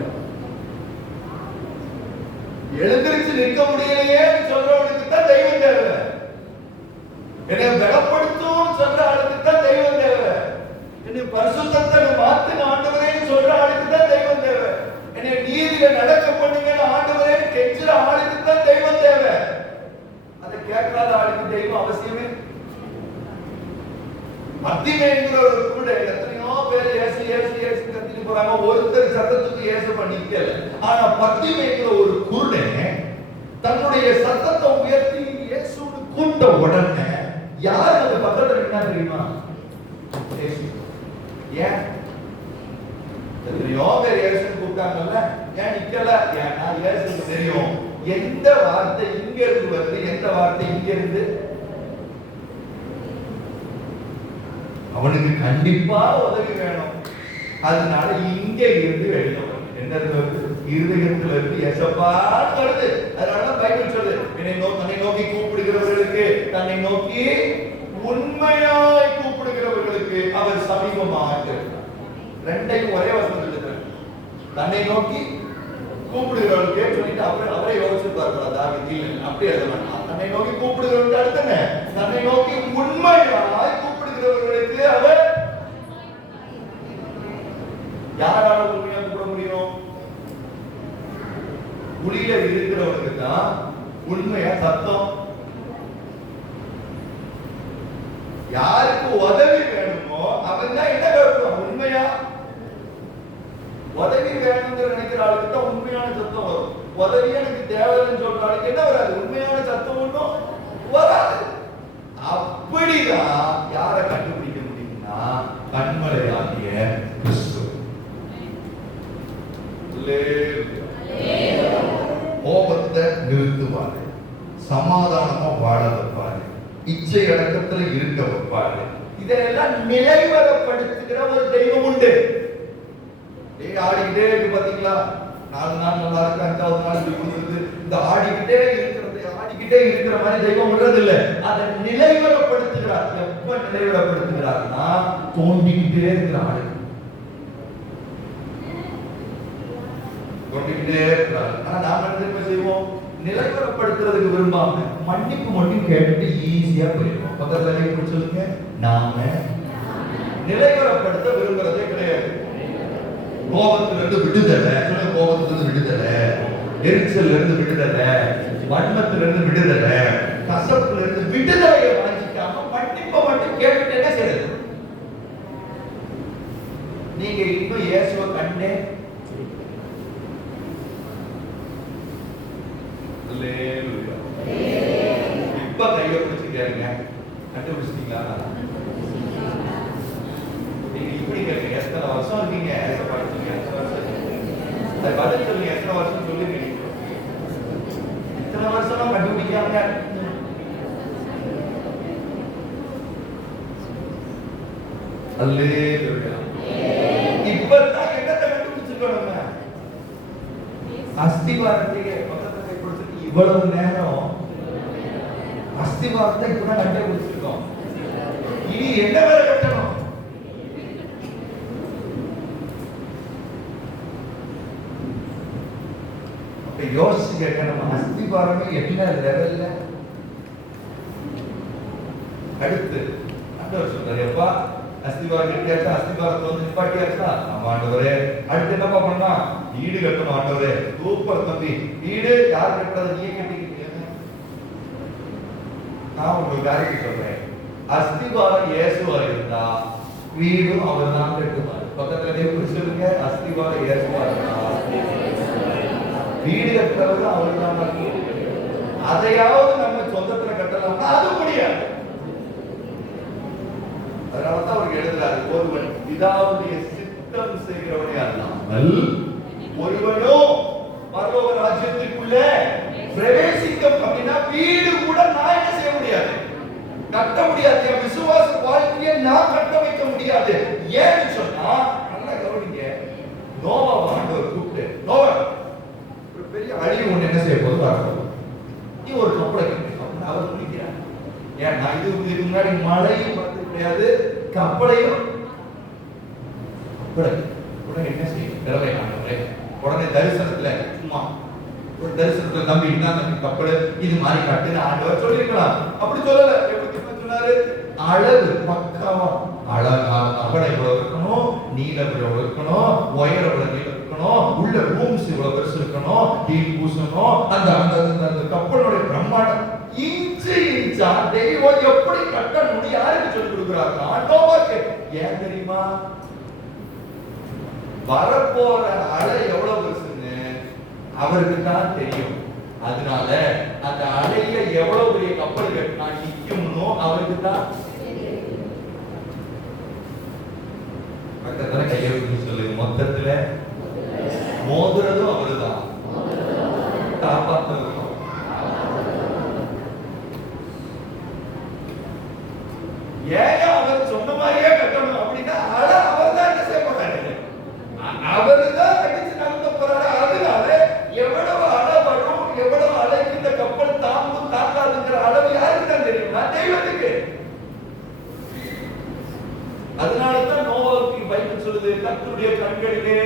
எழுந்திருச்சு நிற்க முடியலையே சொல்றவனுக்கு தான் தெய்வம் தேவை. என்னை பலப்படுத்தும் சொல்ற ஆளுக்கு தான் தெய்வம் தேவை. என்னை பரிசுத்தத்தை மாத்துங்க ஆண்டவரேன்னு சொல்ற ஆளுக்கு தான் தெய்வம் தேவை. என்னை நீதியில நடக்க பண்ணுங்க ஆண்டவரே கெஞ்சுற ஆளுக்கு தான் தெய்வம் தேவை. அதை கேட்காத ஆளுக்கு தெய்வம் அவசியமே. மத்தியமேங்கிற ஒரு கூட எத்தனையோ பேர் ஏசு ஏசு ஏசு கத்திட்டு போறாங்க. ஒருத்தர் சத்தத்துக்கு ஏசு பண்ணிக்கல. ஆனா மத்தியமேங்கிற ஒரு குருடே தன்னுடைய சத்தத்தை உயர்த்தி இயேசுன்னு கூட்ட உடனே யாரு அந்த பக்கத்துல இருக்கா தெரியுமா? இயேசு. ஏன் எத்தனையோ பேர் இயேசுன்னு கூப்பிட்டாங்கல்ல, ஏன் நிக்கல? ஏன்னா இயேசுக்கு தெரியும் எந்த வார்த்தை இங்க இருந்து வருது, எந்த வார்த்தை இங்க இருந்து. அவனுக்கு கண்டிப்பா உதவி வேணும். அதனால இங்க இருந்து வெளியே வரும். என்ன இருதயத்துல இருந்து எசப்பா வருது. அதனால பைபிள் சொல்லுது, தன்னை நோக்கி கூப்பிடுகிறவர்களுக்கு, தன்னை நோக்கி உண்மையாய் கூப்பிடுகிறவர்களுக்கு அவர் சமீபமாக இருக்கிறார். ரெண்டையும் ஒரே வசனம் எழுதுறார். தன்னை நோக்கி கூப்பிடுகிறவர்களுக்கு சொல்லிட்டு அவரை யோசிச்சிருப்பார் தாவீது. அப்படி எழுத வேண்டாம். தன்னை நோக்கி கூப்பிடுகிறவர்களுக்கு அடுத்தன தன்னை நோக்கி உண்மையாய் கூப்பிடுகிறவர்களுக்கு அவர் யாரால உண்மையா கூப்பிட முடியும்? குழியில இருக்கிறவனுக்கு தான் உண்மையா சத்தம். யாருக்கு உதவி வேணுமோ அவன் தான் என்ன கேட்பான்? உண்மையா உதவி வேணுங்கிற நினைக்கிற ஆளுக்கு தான் உண்மையான சத்தம் வரும். உதவி எனக்கு தேவைன்னு சொல்ற ஆளுக்கு என்ன வராது? உண்மையான சத்தம் ஒன்றும் வராது. அப்படிதான் யாரை கண்டுபிடிக்க முடியும்னா கண்மலையாகிய கிறிஸ்து. கோபத்தை நிறுத்துவாரு, சமாதானமா வாழ வைப்பாரு, இச்சை அடக்கத்துல இருக்க வைப்பாரு. இதெல்லாம் நிலைவரப்படுத்துகிற ஒரு தெய்வம் உண்டு. ஆடிக்கிட்டே இருக்கு பாத்தீங்களா? 4 நாள் நல்லா இருக்கு, 5வது நாள் கொடுக்குறது. இந்த ஆடிக்கிட்டே இருக்கிற மாதிரி தெய்வம் விடுறது இல்ல. அதை நிலைவரப்படுத்துகிறார். எப்ப நிலைவரப்படுத்துகிறார்னா தோண்டிக்கிட்டே இருக்கிற ஆடு தோண்டிக்கிட்டே இருக்கிறார். ஆனா நாம என்ன செய்வோம்? நிலைவரப்படுத்துறதுக்கு விரும்பாம மன்னிப்பு மட்டும் கேட்டுட்டு ஈஸியா போயிடுவோம். பக்கத்துல சொல்லுங்க, நாம நிலைவரப்படுத்த விரும்புறதே கிடையாது. கோபத்திலிருந்து விடுதலை, கோபத்திலிருந்து விடுதலை, எரிச்சல் இருந்து விடுதலை, வன்மத்திலிருந்து விடுதலை, கசப்பிலிருந்து விடுதலையை வாங்கிக்காம மன்னிப்பை மட்டும் கேட்டுட்டு என்ன செய்யறது? நீங்க இன்னும் இயேசுவை கண்டே இப்ப கையை பிடிச்சிருக்காருங்க. கண்டுபிடிச்சிட்டீங்களா? நீங்க இப்படி கேட்க எத்தனை வருஷம் இருக்கீங்க? பதில் சொல்லுங்க. எத்தனை வருஷம் சொல்லுங்க? இத்தனை வருஷம் கண்டுபிடிக்காம அல்லேலூயா. இப்பதான் என்னத்தை கண்டுபிடிச்சிருக்கோம் நம்ம? அஸ்திவாரத்தையே பக்கத்துல கை கொடுத்துட்டு இவ்வளவு நேரம் அஸ்திவாரத்தை இப்பதான் கண்டுபிடிச்சிருக்கோம். இனி என்ன வேற கட்டணும்? அப்ப யோசிச்சு கேட்கணும், அஸ்திவாரமே என்ன லெவல்ல? அடுத்து ஆண்டவர் சொல்றாரு, எப்பா அஸ்திவாரம் கட்டியாச்சா? அஸ்திவாரத்தை வந்து நிப்பாட்டியாச்சா? ஆமா ஆண்டவரே. அடுத்து என்னப்பா பண்ணா? வீடு கட்டணும் ஆண்டவரே. சூப்பர் தம்பி, வீடு யார் கட்டுறது? நீயே கட்டிக்கிட்டீங்க. நான் உங்களுக்கு காரியத்தை சொல்றேன், அஸ்திவாரம் இயேசுவா இருந்தா வீடும் அவர் தான் கட்டுவார். பக்கத்துல எப்படி சொல்லுங்க, அஸ்திவாரம் இயேசுவா இருந்தா வீடு கட்டுறது அவர் தான். அதையாவது நம்ம சொந்தத்துல கட்டலாம், அது முடியாது. அதனாலதான் அவருக்கு எழுதுறாரு, ஒருவன் பிதாவுடைய சித்தம் செய்கிறவனே அல்லாமல் ஒருவனோ பரலோக ராஜ்யத்திற்குள்ளே பிரவேசிக்க. அப்படின்னா வீடு கூட நான் என்ன செய்ய முடியாது, கட்ட முடியாது. என் விசுவாச வாழ்க்கையை நான் கட்ட வைக்க முடியாது. ஏன்னு சொன்னா, நல்லா கவனிங்க, நோவா ஆண்டவர் கூப்பிட்டு, நோவா ஒரு பெரிய அழிவு ஒண்ணு என்ன செய்ய போது வரப்போகுது, நீ ஒரு கப்பலை கட்டணும். அவர் குடிக்கிறார். ஏன்னா இதுக்கு முன்னாடி மழையும் வந்து கிடையாது, கப்பலையும் உடனே என்ன செய்யும் நிலவை ஆண்டவரே. உடனே தரிசனத்துல சும்மா ஒரு தரிசனத்துல நம்பி என்ன கப்பல் இது மாதிரி கட்டுன்னு ஆண்டவர் சொல்லிருக்கலாம். அப்படி சொல்லல. எப்படி சொன்னாரு? அளவு பக்காவா, அழகா அகலம் இவ்வளவு இருக்கணும், நீளம் இவ்வளவு இருக்கணும், உயரம் இவ்வளவு நீளம் இருக்கணும், உள்ள ரூம்ஸ் இவ்வளவு பெருசு இருக்கணும், டீல் பூசணும். அந்த அந்த கப்பலுடைய பிரம்மாண்டம் இன்ச்சு இன்ச்சா தெய்வம் எப்படி கட்ட முடியும்? யாருக்கு சொல்லி கொடுக்கிறாங்க? ஆண்டவருக்கு. ஏன் தெரியுமா? வரப்போற அலை எவ்வளவு பெருசுன்னு அவருக்கு தான் தெரியும். அதனால அந்த அலையில எவ்வளவு பெரிய கப்பல் கட்டினா நிக்கும்னோ அவருக்கு தான் பக்கத்துல கையெழுத்து சொல்லுங்க. மொத்தத்துல மோதுறதும் அவருதான், காப்பாற்றுறதும். ஏன் அவர் சொன்ன மாதிரியே கட்டணும் அப்படின்னா அவர் தான் என்ன செய்ய போறாரு? அவரு தான் அடிச்சு நடத்த போறாரு. அதனால எவ்வளவு அலை வரும், எவ்வளவு அலைக்கு இந்த கப்பல் தாங்கும் தாக்காதுங்கிற அளவு யாருக்கு தான் தெரியுமா? தெய்வத்துக்கு. அதனாலதான் நோவாவுக்கு பைபிள் சொல்லுது, கர்த்தருடைய கண்களிலே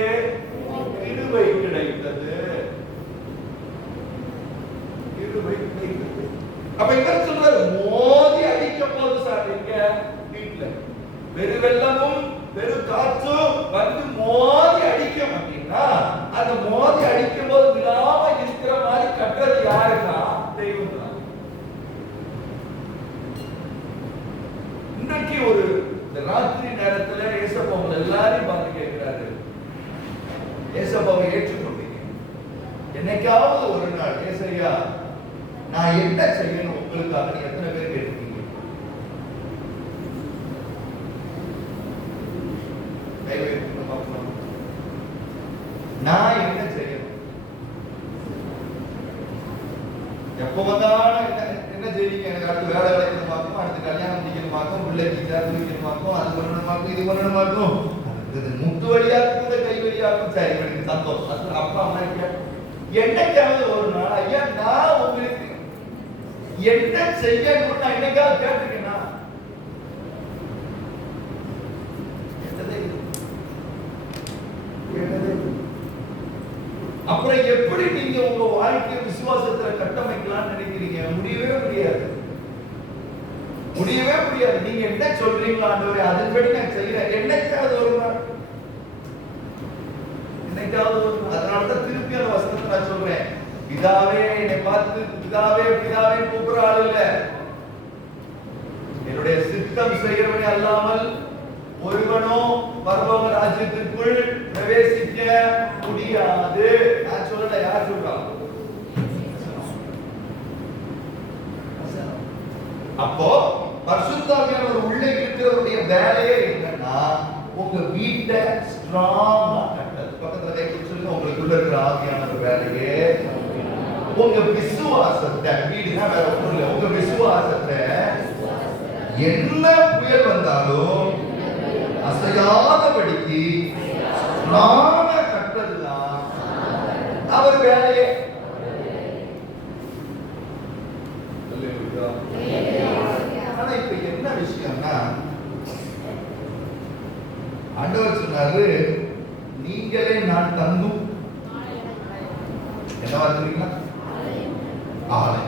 கிருபை கிடைத்தது. கிருபை கிடைத்தது. அப்ப இவர் சொல்றாரு, மோதி அடிக்க போது சார் எங்க வீட்டுல பெரு வெள்ளமும் பெரு காற்றும் வந்து மோதி அடிக்கும் அப்படின்னா, அந்த மோதி அடிக்கும் போது விடாம இருக்கிற மாதிரி கட்டுறது யாருன்னா தெய்வம் தான். இன்னைக்கு ஒரு ராத்திரி நேரத்துல ஏசப்பாவை எல்லாரையும் பார்த்து கேட்கிறாரு, ஏசப்பாவை ஏற்றுக்கொண்டீங்க, என்னைக்காவது ஒரு நாள் ஏசையா நான் என்ன செய்யணும் உங்களுக்காக நீ எத்தனை பேர் கேட்டிருக்கீங்க? நான் என்ன செய்யணும்? எப்ப வந்தாலும் என்ன செய்வீங்க? எனக்கு அடுத்து வேலை கிடைக்கணுமாக்கும், அடுத்து கல்யாணம் முடிக்கணுமாக்கும், பிள்ளைக்கு சேர்த்து வைக்கணுமாக்கும், அது பண்ணணுமாக்கும், இது பண்ணணுமாக்கும், முட்டு வழியாக்கும், கை வழியாக்கும். சரி, எனக்கு சந்தோஷம். அது அப்பா அம்மா என்னைக்காவது ஒரு நாள் ஐயா நான் உங்களுக்கு என்ன செய்யணும்னு நான் என்னைக்காவது கேட்டிருக்கேனா? அப்புறம் எப்படி நீங்க உங்க வாழ்க்கை விசுவாசத்துல கட்டமைக்கலாம்னு நினைக்கிறீங்க? முடியவே முடியாது, முடியவே முடியாது. நீங்க என்ன சொல்றீங்களோ ஆண்டவரே அதன்படி நான் செய்யறேன். என்னைக்காவது ஒரு நாள், என்னைக்காவது ஒரு நாள். அதனாலதான் திருப்பி அந்த வசனத்தை நான் சொல்றேன், பிதாவே என்னை பார்த்து பிதாவே பிதாவே கூப்பிடுற ஆள் இல்ல, என்னுடைய சித்தம் செய்கிறவனே அல்லாமல் ஒருவனோ பரலோக ராஜ்யத்திற்குள் பிரவேசிக்க முடியாது. நான் சொல்லல, யார் சொல்றா? அப்போ பரிசுத்த ஆவியானவர் உள்ளே இருக்கிறவருடைய வேலையே என்னன்னா உங்க வீட்டை ஸ்ட்ராங்கா கட்டுறது. பக்கத்துல கை சொல்லுங்க, உங்களுக்குள்ள இருக்கிற ஆவியானவர் வேலையே உங்க விசுவாசத்தை, வீடுனா வேற ஒன்றும் இல்லை, உங்க விசுவாசத்தை என்ன புயல் வந்தாலும் அசையாதபடிக்கு நாம கற்றதுதான் அவர் வேலையே. ஆனா இப்ப என்ன விஷயம்னா, ஆண்டவர் சொன்னாரு, நீங்களே நான் தந்தும் என்ன வார்த்தைங்களா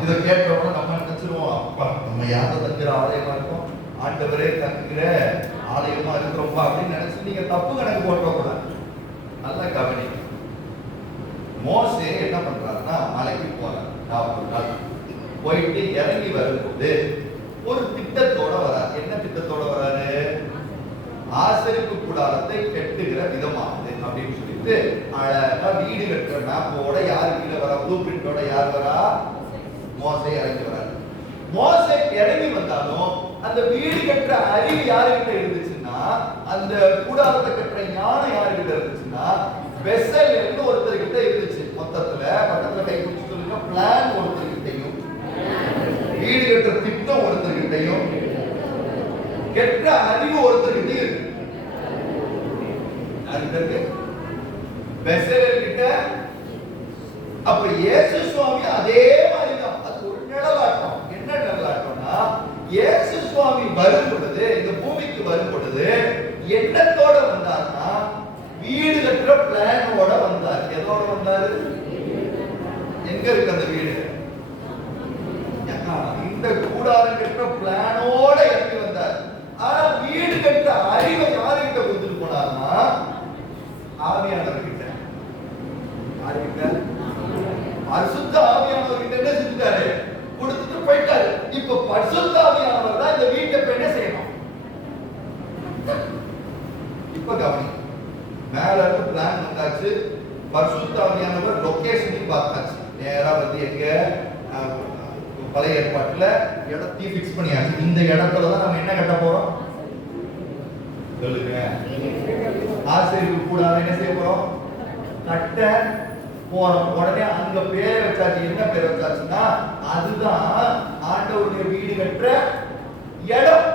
இதை கேட்டோம்னா நம்ம நினைச்சிருவோம், அப்பா நம்ம யாரை தங்குற ஆலயமா இருக்கோம், ஆண்டவரே தங்குற ஆலயமா இருக்கிறோம்ப்பா அப்படின்னு நினைச்சு நீங்க தப்பு கணக்கு போட்டோம் கூட. நல்லா கவனி. மோசே என்ன பண்றாருன்னா, மலைக்கு போறாரு 40 நாள். போயிட்டு இறங்கி வரும்போது ஒரு திட்டத்தோட வராரு. என்ன திட்டத்தோட வராரு? ஆசரிப்பு கூடாரத்தை கட்டுகிற விதமானது அப்படின்னு சொல்லிட்டு அழகா வீடு கட்டுற மேப்போட யாரு கீழே வரா, ப்ளூ பிரிண்டோட யார் வரா? மோசே இறங்கி வராரு. மோசே இறங்கி வந்தாலும் அந்த வீடு கட்டுற அறிவு யாருக்கிட்ட இருந்துச்சுன்னா, அந்த கூடாரத்தை கட்டுற ஞானம் யாருக்கிட்ட இருந்துச்சுன்னா, பெசலேல் ஒருத்தர்கிட்ட இருந்துச்சு. மொத்தத்துல பக்கத்துல கை பிடிச்சு சொல்லுங்க, பிளான் ஒருத்தர்கிட்டையும், வீடு கட்டுற திட்டம் ஒருத்தர்கிட்டையும், கெட்ட அறிவு ஒருத்தர்கிட்டையும் இருக்கு. அதுக்கு பெசலேல் கிட்ட. அப்ப இயேசு சுவாமி அதே மாதிரி தான். அது ஒரு நிழலாட்டம். என்ன நிழலாட்டம்னா, இயேசு சுவாமி வரும் பொழுது, இந்த பூமிக்கு வரும் பொழுது எண்ணத்தோட வந்தார்னா, வீடு கட்டுற பிளானோட வந்தார். எதோட வந்தாரு? எங்க இருக்கு அந்த வீடு? இந்த கூடாரம் கட்டுற பிளானோட இறங்கி வந்தார். ஆனா வீடு கட்டுற அறிவை யாருக்கிட்ட கொடுத்துட்டு போனார்னா, ஆவியானவர் கிட்ட. யாருக்கிட்ட? பரிசுத்த ஆவியானவர் கிட்ட என்ன செஞ்சாரு? கொடுத்துட்டு போயிட்டாரு. இப்ப பரிசுத்த ஆவியானவர் தான் இந்த வீட்டை என்ன செய்யணும்? இப்ப கவனி. மேல இருந்து பிளான் வந்தாச்சு. பரிசுத்த ஆவியானவர் லொகேஷனையும் பார்த்தாச்சு. நேரா வந்து எங்க பழைய ஏற்பாட்டுல இடத்தையும் ஃபிக்ஸ் பண்ணியாச்சு. இந்த இடத்துல தான் நம்ம என்ன கட்ட போறோம்? சொல்லுங்க. ஆசரிப்பு கூடாரம் என்ன செய்ய போறோம்? கட்ட போறோம். உடனே அங்க பேர் வச்சாச்சு. என்ன பேர் வச்சாச்சுன்னா, அதுதான் ஆண்டவருடைய வீடு கட்டுற இடம்.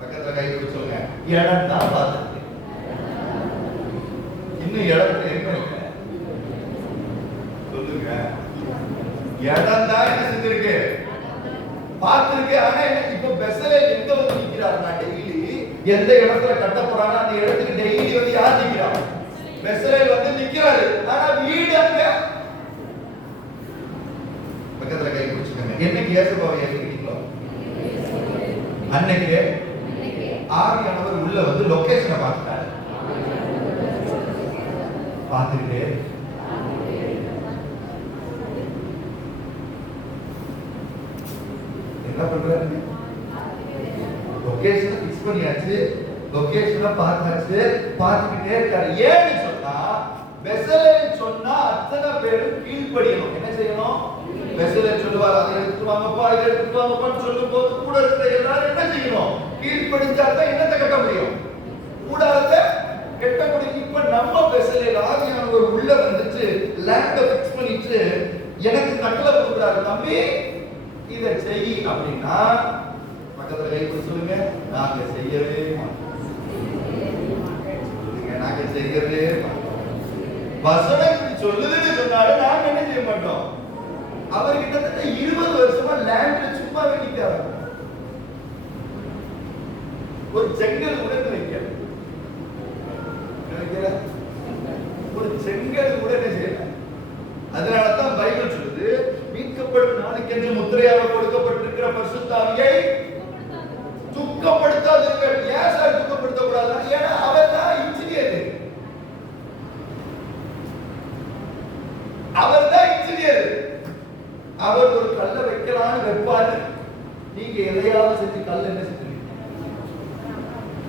பக்கத்துல கை கொடுத்து சொல்லுங்க, இடம் தான் பார்த்து. இன்னும் இடத்துல எங்க இருக்கு? சொல்லுங்க. இடம் தான் என்ன செஞ்சிருக்கு? பார்த்திருக்கு. ஆனா இப்ப பெசலேல் எங்க வந்து நிக்கிறாருன்னா, டெய்லி எந்த இடத்துல கட்ட போறாங்க அந்த இடத்துக்கு டெய்லி வந்து யார் நிக்கிறாங்க? பெசலேல் வந்து நிக்கிறாரு. ஆனா வீடு அங்க. பக்கத்துல கை பிடிச்சுக்கங்க. என்னைக்கு இயேசுவை ஏத்துக்கிட்டீங்களோ அன்னைக்கு ஆவியானவர் உள்ள வந்து லொகேஷனை பார்த்துட்டாரு. பார்த்துட்டு என்ன பண்றாரு? லொகேஷனை ஃபிக்ஸ் பண்ணியாச்சு. லொகேஷனை பார்த்தாச்சு. பார்த்துக்கிட்டே இருக்காரு. ஏன்னு சொன்னா, பெசலேல் சொன்னா அத்தனை பேரும் கீழ்ப்படியணும். என்ன செய்யணும்? பெசலேல் சொல்லுவார், அதை எடுத்து வாங்கப்பா, இதை எடுத்து வாங்கப்பான்னு சொல்லும் போது கூட இருக்கிற எல்லாரும் என்ன செய்யணும்? கீழ்ப்படிஞ்சா தான் என்னத்தை கட்ட முடியும்? கூடாரத்தை கட்ட முடியும். இப்ப நம்ம பெசலேல் ஆவியானவர் உள்ள வந்துச்சு, லேண்ட ஃபிக்ஸ் பண்ணிட்டு எனக்கு கட்டளை கொடுக்குறாரு, தம்பி இதை செய் அப்படின்னா, பக்கத்துல கை கொடுத்து சொல்லுங்க, நாங்க செய்யவே மாட்டோம். நாங்க செய்யவே மாட்டோம். வசனம் சொல்லுதுன்னு சொன்னாலும் நாங்க என்ன செய்ய மாட்டோம். அவர் கிட்டத்தட்ட 20 வருஷமா லேண்ட்ல சும்மா நிக்கிறாரு. ஒரு செங்கல் கூட வைக்கல. ஒரு செங்கல் கூட என்ன செய்யல. அதனாலதான் பைபிள் சொல்லுது, மீட்கப்படும் நாளுக்கு என்று முத்திரையாக கொடுக்கப்பட்டிருக்கிற பரிசுத்த ஆவியை துக்கப்படுத்தாதீர்கள். ஏன் சார் துக்கப்படுத்தக்கூடாது? ஏன்னா அவர் தான் இன்ஜினியர். அவர் தான் இன்ஜினியர். அவர் ஒரு கல்லை வைக்கலான்னு வைப்பாரு. நீங்க எதையாவது செஞ்சு கல் என்ன செஞ்சீங்க?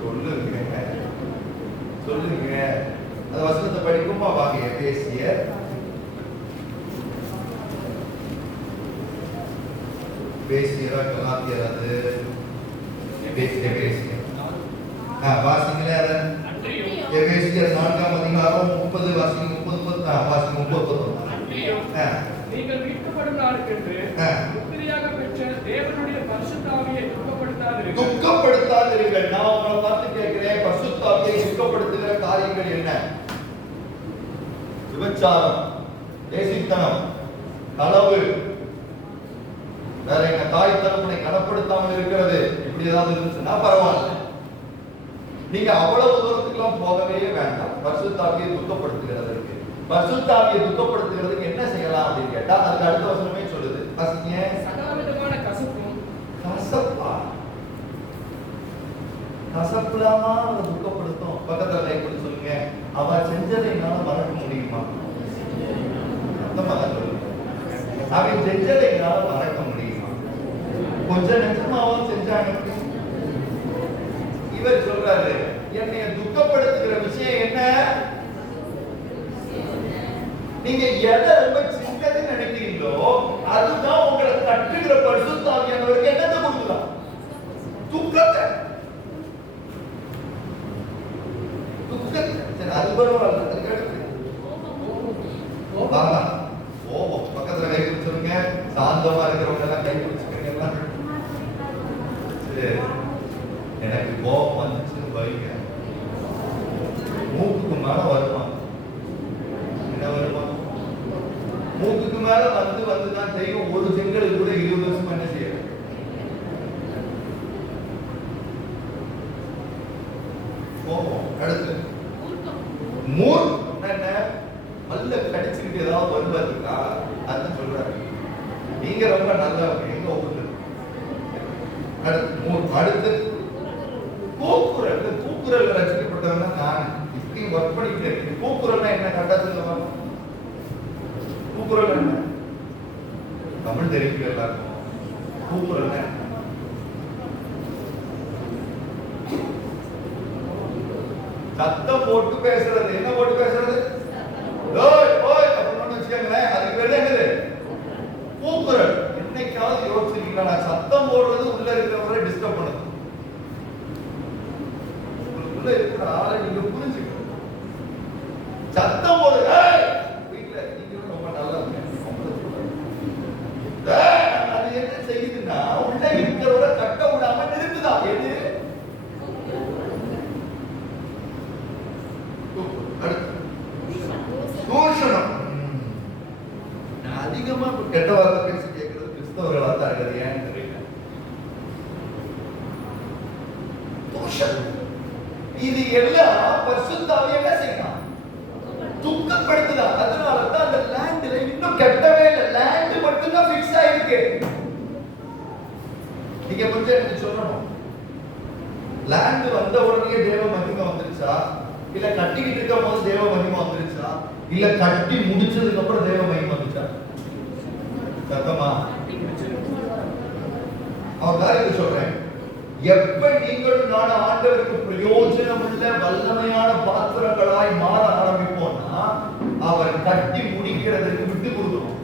சொல்லுங்க, சொல்லுங்க. அந்த வசனத்தை படிக்குமா வாங்க. எபேசியர் பேசியரா கலாத்தியர், அது எபேசியர் வாசிங்களே. அத எபேசியர் 4ஆம் அதிகாரம் 30 வாசிங்க. 30 வாசிங்க. 30 நீங்கள் மீட்கப்படும் நாளுக்கென்று முத்திரையாக பெற்ற தேவனுடைய பரிசுத்த ஆவியை துக்கப்படுத்தாதீர்கள். துக்கப்படுத்தாதீர்கள். நான் உங்களை பார்த்து கேட்கிறேன், பரிசுத்த ஆவியை துக்கப்படுத்துகிற காரியங்கள் என்ன? விபச்சாரம், தேசித்தனம், களவு, வேற என்ன? தாய் தகப்பனை கனப்படுத்தாமல் இருக்கிறது. இப்படி ஏதாவது இருந்துச்சுன்னா பரவாயில்ல, நீங்க அவ்வளவு தூரத்துக்குலாம் போகவே வேண்டாம். பரிசுத்த ஆவியை துக்கப்படுத்துகிறதற்கு, பரிசுத்த ஆவியை துக்கப்படுத்துகிறதுக்கு என்ன செய்யலாம் அப்படின்னு கேட்டா அதுக்கு அடுத்த வசனமே சொல்லுது. பசிங்க சகலவிதமான கசப்பும். கசப்பா? கசப்புலாமா அதை துக்கப்படுத்தும்? பக்கத்துல கை கொடுத்து சொல்லுங்க, அவ செஞ்சதை என்னால மறக்க முடியுமா? அர்த்தமா தான் சொல்லுங்க, அவன் செஞ்சதை என்னால மறக்க முடியுமா? கொஞ்சம் நிஜமாவும் செஞ்சாங்க. இவர் சொல்றாரு, என்னைய துக்கப்படுத்துகிற விஷயம் என்ன? நீங்க எதை ரொம்ப சின்னதுன்னு நினைக்கிறீங்களோ அதுதான் உங்களை கட்டுகிற பரிசுத்த ஆவியானவருக்கு என்னத்தை கொடுக்கலாம்? துக்கத்தை. சரி, அது பரவாயில்ல. அதுக்கு அடுத்து கோபம். பக்கத்துல கை பிடிச்சிருங்க. சாந்தமா இருக்கிறவங்க எல்லாம் கை பிடிச்சிருக்கீங்க. சரி, எனக்கு கோபம் வந்துச்சுன்னு வைங்க, மூக்குக்கு மேல வருமா? என்ன வருமா? மூக்குக்கு மேல வந்துதான் செய்யும். ஒரு செங்கல் கூட 20 வருஷம் என்ன செய்யும்? கோபம். அடுத்து மூர்க்கம். என்ன? மல்ல கடிச்சுக்கிட்டு ஏதாவது வருவாருக்கா? அதுதான் சொல்றாரு. நீங்க ரொம்ப நல்லவங்க, எங்க ஊர்ல. அடுத்து கூக்குரல். கூக்குரல் ரசிக்கப்பட்டவங்க நான் இப்படி ஒர்க் பண்ணிட்டு இருக்கேன். கூக்குரல்னா என்ன? கரெக்டா சொல்லுங்க. கூக்குரல் என்ன? தமிழ் தெரிவிக்க எல்லாருக்கும். கூக்குரல் என்ன? சத்தம் போட்டு பேசுறது. என்ன போட்டு பேசுறது? ஓய் ஓய் அப்படின்னு வச்சுக்கோங்களேன், அதுக்கு பேர் என்னது? கூக்குரல். என்னைக்காவது யோசிச்சிருக்கீங்களா? நான் சத்தம் போடுறது உள்ள இருக்கிறவரை டிஸ்டர்ப் பண்ணுது. உள்ள இருக்கிற ஆளை நீங்க புரிஞ்சுக்கணும். சத்தம் போடுற வீட்டுல நீங்க ரொம்ப நல்லா இருக்கீங்க, அது என்ன செய்யுதுன்னா உள்ள இருக்கிறவரை கட்ட விடாம நிறுத்துதா? எது? தூஷணம். அதிகமா கெட்ட வார்த்தை பேசி கேட்கறது கிறிஸ்தவர்களா தான் இருக்குது. ஏன்னு தெரியல. தூஷணம். இது எல்லாம் பரிசுத்த ஆவி என்ன செய்யணும்? துக்கப்படுத்துதா. அதனால தான் அந்த லேண்ட்ல இன்னும் கெட்டவே இல்லை. லேண்ட் மட்டும் தான் ஃபிக்ஸ் ஆயிருக்கு. நீங்க கொஞ்சம் எனக்கு சொல்லணும், லேண்ட் வந்த உடனே தேவ மகிமை வந்துருச்சா? இல்ல கட்டிக்கிட்டு இருக்கும் போது தேவ மகிமை வந்துருச்சா? இல்ல கட்டி முடிச்சதுக்கு அப்புறம் தேவ மகிமை வந்துச்சா? சத்தமா அவர் காரியத்தை சொல்றேன். எப்ப நீங்களும் நானும் ஆண்டவருக்கு பிரயோஜனம் உள்ள வல்லமையான பாத்திரங்களாய் மாற ஆரம்பிப்போம்னா அவர் கட்டி முடிக்கிறதுக்கு விட்டு கொடுக்கணும்.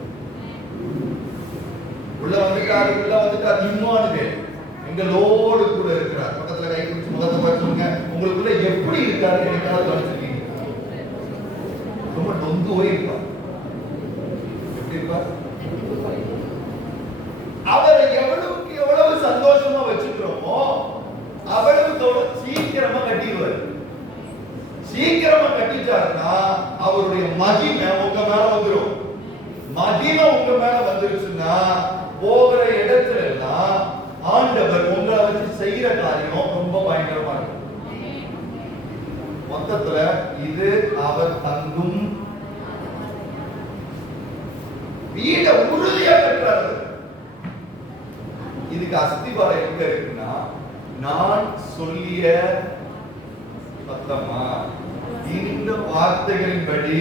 உள்ள வந்துட்டாரு இம்மானுவே எங்களோடு கூட இருக்கிறார். பக்கத்துல கை பிடிச்சு முகத்தை பார்த்துங்க. உங்களுக்குள்ள எப்படி இருக்காரு எனக்காவது கவனிச்சிருக்கீங்க? ரொம்ப நொந்து போய் இருப்பார். எப்படி இருப்பார்? அவரை எவ்வளவுக்கு எவ்வளவு சந்தோஷமா வச்சுக்கிறோமோ அவ்வளவு சீக்கிரமா கட்டிடுவார். சீக்கிரமா கட்டிட்டாருன்னா அவருடைய மகிமை உங்க மேல வந்துடும். மகிமை உங்க மேல வந்துருச்சுன்னா போகிற இடத்துல எல்லாம் ஆண்டவர் உங்களை வச்சு செய்யற காரியம் ரொம்ப பயங்கரமா இருக்கும். மொத்தத்துல இது அவர் தங்கும் வீட உறுதியா கட்டுறாரு. இதுக்கு அஸ்திவாரம் எங்க இருக்குன்னா நான் சொல்லிய சத்தமா இந்த வார்த்தைகளின்படி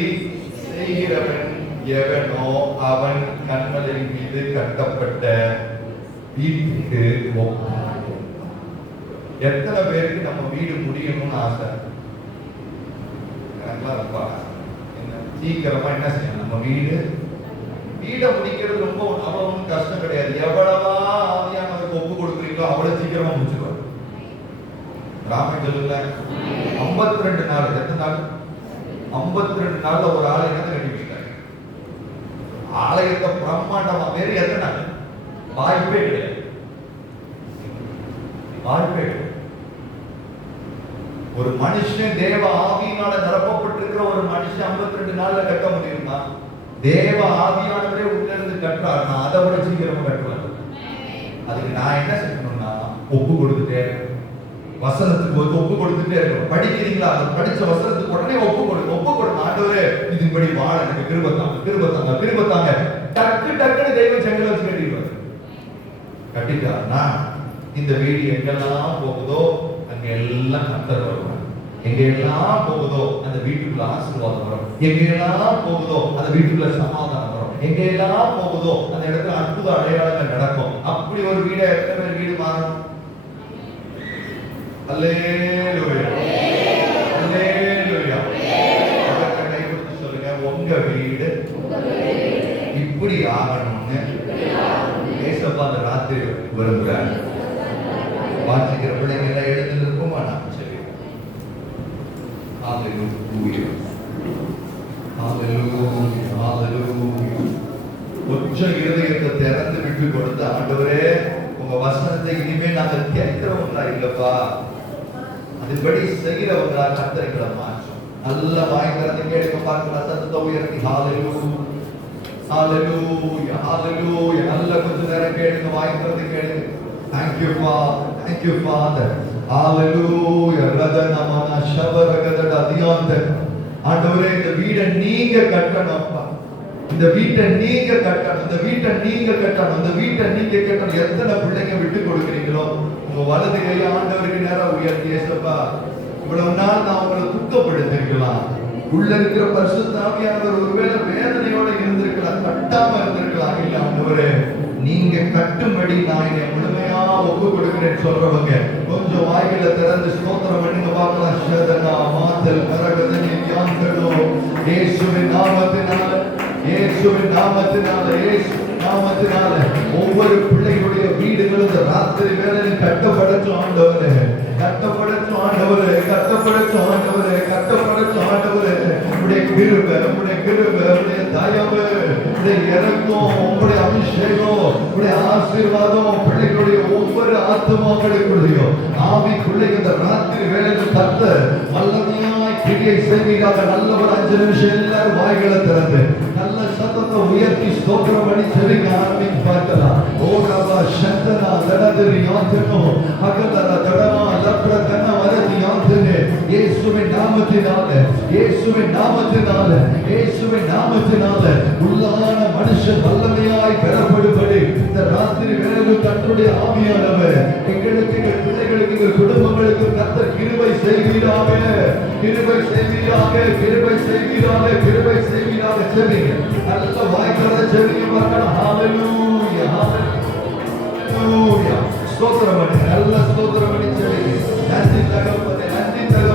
செய்கிறவன் எவனோ அவன் கண்மலையின் மீது கட்டப்பட்ட வீட்டுக்கு ஒப்பான். எத்தனை பேருக்கு நம்ம வீடு முடியணும்னு ஆசை? எனக்குலாம் ரொம்ப ஆசை. என்ன சீக்கிரமா என்ன செய்யணும்? நம்ம வீடை முடிக்கிறது ரொம்ப அவ்வளவு கஷ்டம் கிடையாது. எவ்வளவா ஆவியானவருக்கு ஒப்பு கொடுக்குறீங்களோ அவ்வளவு சீக்கிரமா முடிச்சுருவாரு. ராமன் சொல்லுங்க, 52 நாள். எத்தனை நாள்? 52 நாள்ல ஒரு ஆலயத்தை கட்டிவிட்டாரு. ஆலயத்தை பிரம்மாண்டமா வேற எத்தனை நாள்? வாய்ப்பே கிடையாது. வாய்ப்பே கிடையாது. ஒரு மனுஷன் தேவ ஆவியினால நிரப்பப்பட்டிருக்கிற ஒரு மனுஷன் 52 நாள்ல கட்ட முடியுமா? தேவ ஆவியானவரே உள்ள இருந்து கட்டுறாருன்னா அதை விட சீக்கிரமா கட்டுவார். அதுக்கு நான் என்ன செய்யணும்னா ஒப்பு கொடுத்துட்டே இருக்கணும். வசனத்துக்கு ஒப்பு கொடுத்துட்டே இருக்கணும். படிக்கிறீங்களா? அதை படிச்ச வசனத்துக்கு உடனே ஒப்பு கொடுங்க. ஆண்டவரே இதுபடி வாழ எனக்கு கிருபத்தாங்க. டக்குன்னு தெய்வ செங்கல் வச்சு கட்டிடுவார். கட்டிட்டாருன்னா இந்த வீடு எங்கெல்லாம் போகுதோ அங்க எல்லாம் கர்த்தர் வருவார். எங்கெல்லாம் போகுதோ அந்த வீட்டுக்குள்ள ஆசீர்வாதம் வரும். எங்கெல்லாம் போகுதோ அந்த வீட்டுக்குள்ள சமாதானம் வரும். எங்கெல்லாம் போகுதோ அந்த இடத்துல அற்புத அடையாளங்கள் நடக்கும். அப்படி ஒரு வீடு எத்தனை பேர் வீடு மாறும்? அல்லேலூயா, அல்லேலூயா. பக்கத்துல கை கொடுத்து சொல்லுங்க, உங்க வீடு இப்படி ஆகணும்னு ஏசப்பா அந்த ராத்திரி விரும்புறார். வாசிக்கிற பிள்ளைங்க எல்லாம் இடத்துல இருக்குமா? நான் சரி. ஹalleluya, ஹalleluya, ஹalleluya. கொஞ்சம் இருதயத்தை திறந்து விட்டு கொடுத்த ஆண்டவரே உங்க வசனத்தை இனிமே நாங்க கேட்கிறவங்களா இல்லப்பா, அதுபடி செய்கிறவங்களா கர்த்தர்களை மாற்றும். நல்ல வாய் திறந்து கேட்க பார்க்கலாம். சத்தத்தை உயர்த்தி ஹalleluya, ஹalleluya, ஹalleluya. நல்ல கொஞ்ச நேரம் கேளுங்க, வாய் திறந்து கேளுங்க. Thank you Father, thank you Father. Hallelujah. ரதனமன ஷபரகதட அதியாந்த ஆண்டவரே இந்த வீட்டை நீங்க கட்டணும்ப்பா. இந்த வீட்டை நீங்க கட்டணும். இந்த வீட்டை நீங்க கட்டணும். இந்த வீட்டை நீங்க கட்டணும். எத்தனை பிள்ளைங்க விட்டு கொடுக்கிறீங்களோ உங்க வலது கையை ஆண்டவருக்கு நேரம் உயர்த்தி ஏசப்பா, இவ்வளவு நாள் நான் உங்களை துக்கப்படுத்திருக்கலாம். உள்ள இருக்கிற பரிசுத்த ஆவியானவர் ஒருவேளை வேதனையோட இருந்திருக்கலாம், கட்டாம இருந்திருக்கலாம். இல்ல ஆண்டவரே நீங்க கட்டும்படி நான் என்னை முழுமையா ஒப்பு கொடுக்கிறேன் சொல்றவங்க கொஞ்சம் வாய்களை திறந்து ஸ்தோத்திரம் பண்ணுங்க பார்க்கலாம். ஷதனா மாதல் கரகதனி யாந்தனோ இயேசுவின் நாமத்தினால, இயேசுவின் நாமத்தினால, இயேசுவின் நாமத்தினால ஒவ்வொரு பிள்ளைகளுடைய வீடுகளும் இந்த ராத்திரி வேளையில் கட்டப்படட்டும் ஆண்டவரே, கட்டப்படட்டும் ஆண்டவரே, கட்டப்படட்டும் ஆண்டவரே, கட்டப்படட்டும் ஆண்டவரே. உடைய கிருபை, உடைய கிருபை, உடைய தயவு, உடைய இரக்கம், உடைய அபிஷேகம், உடைய ஆசீர்வாதம் பிள்ளைகளுடைய ஒவ்வொரு ஆத்துமாக்களுக்குள்ளேயும் ஆவிக்குள்ளே இந்த ராத்திரி வேளையில் கர்த்தர் வல்லமையாய் கிரியை செய்வீராக. நல்ல ஒரு 5 நிமிஷம் எல்லாரும் வாய்களை திறந்து நல்ல சத்தத்தை உயர்த்தி ஸ்தோத்திரம் பண்ணி செவிக்க ஆரம்பித்து பார்க்கலாம். ஓ ரபா சந்தனா தடதிரி யாந்தனோ அகதர தடமா லப்ர கன வரதி யாந்தனே இயேசுவின் நாமத்தினாலே, இயேசுவின் நாமத்தினாலே, இயேசுவின் நாமத்தினாலே உள்ளான மனுஷன் வல்லமையாய் பெறப்படும்படி இந்த ராத்திரி வேளையில் கர்த்தருடைய ஆவியானவர் எங்களுக்கு, எங்கள் பிள்ளைகளுக்கு, எங்கள் குடும்பங்களுக்கு கர்த்தர் கிருபை செய்வீராக, கிருபை செய்வீராக, கிருபை செய்வீராக, கிருபை செய்வீராக. செவிங்க நல்ல வாய்க்கிறத செவிங்க பார்க்கலாம். ஹalleluya, ஹalleluya. ஸ்தோத்திரம் பண்ணி நல்ல ஸ்தோத்திரம் பண்ணி செவிங்க. நன்றி தகப்பனே, நன்றி தகப்பனே.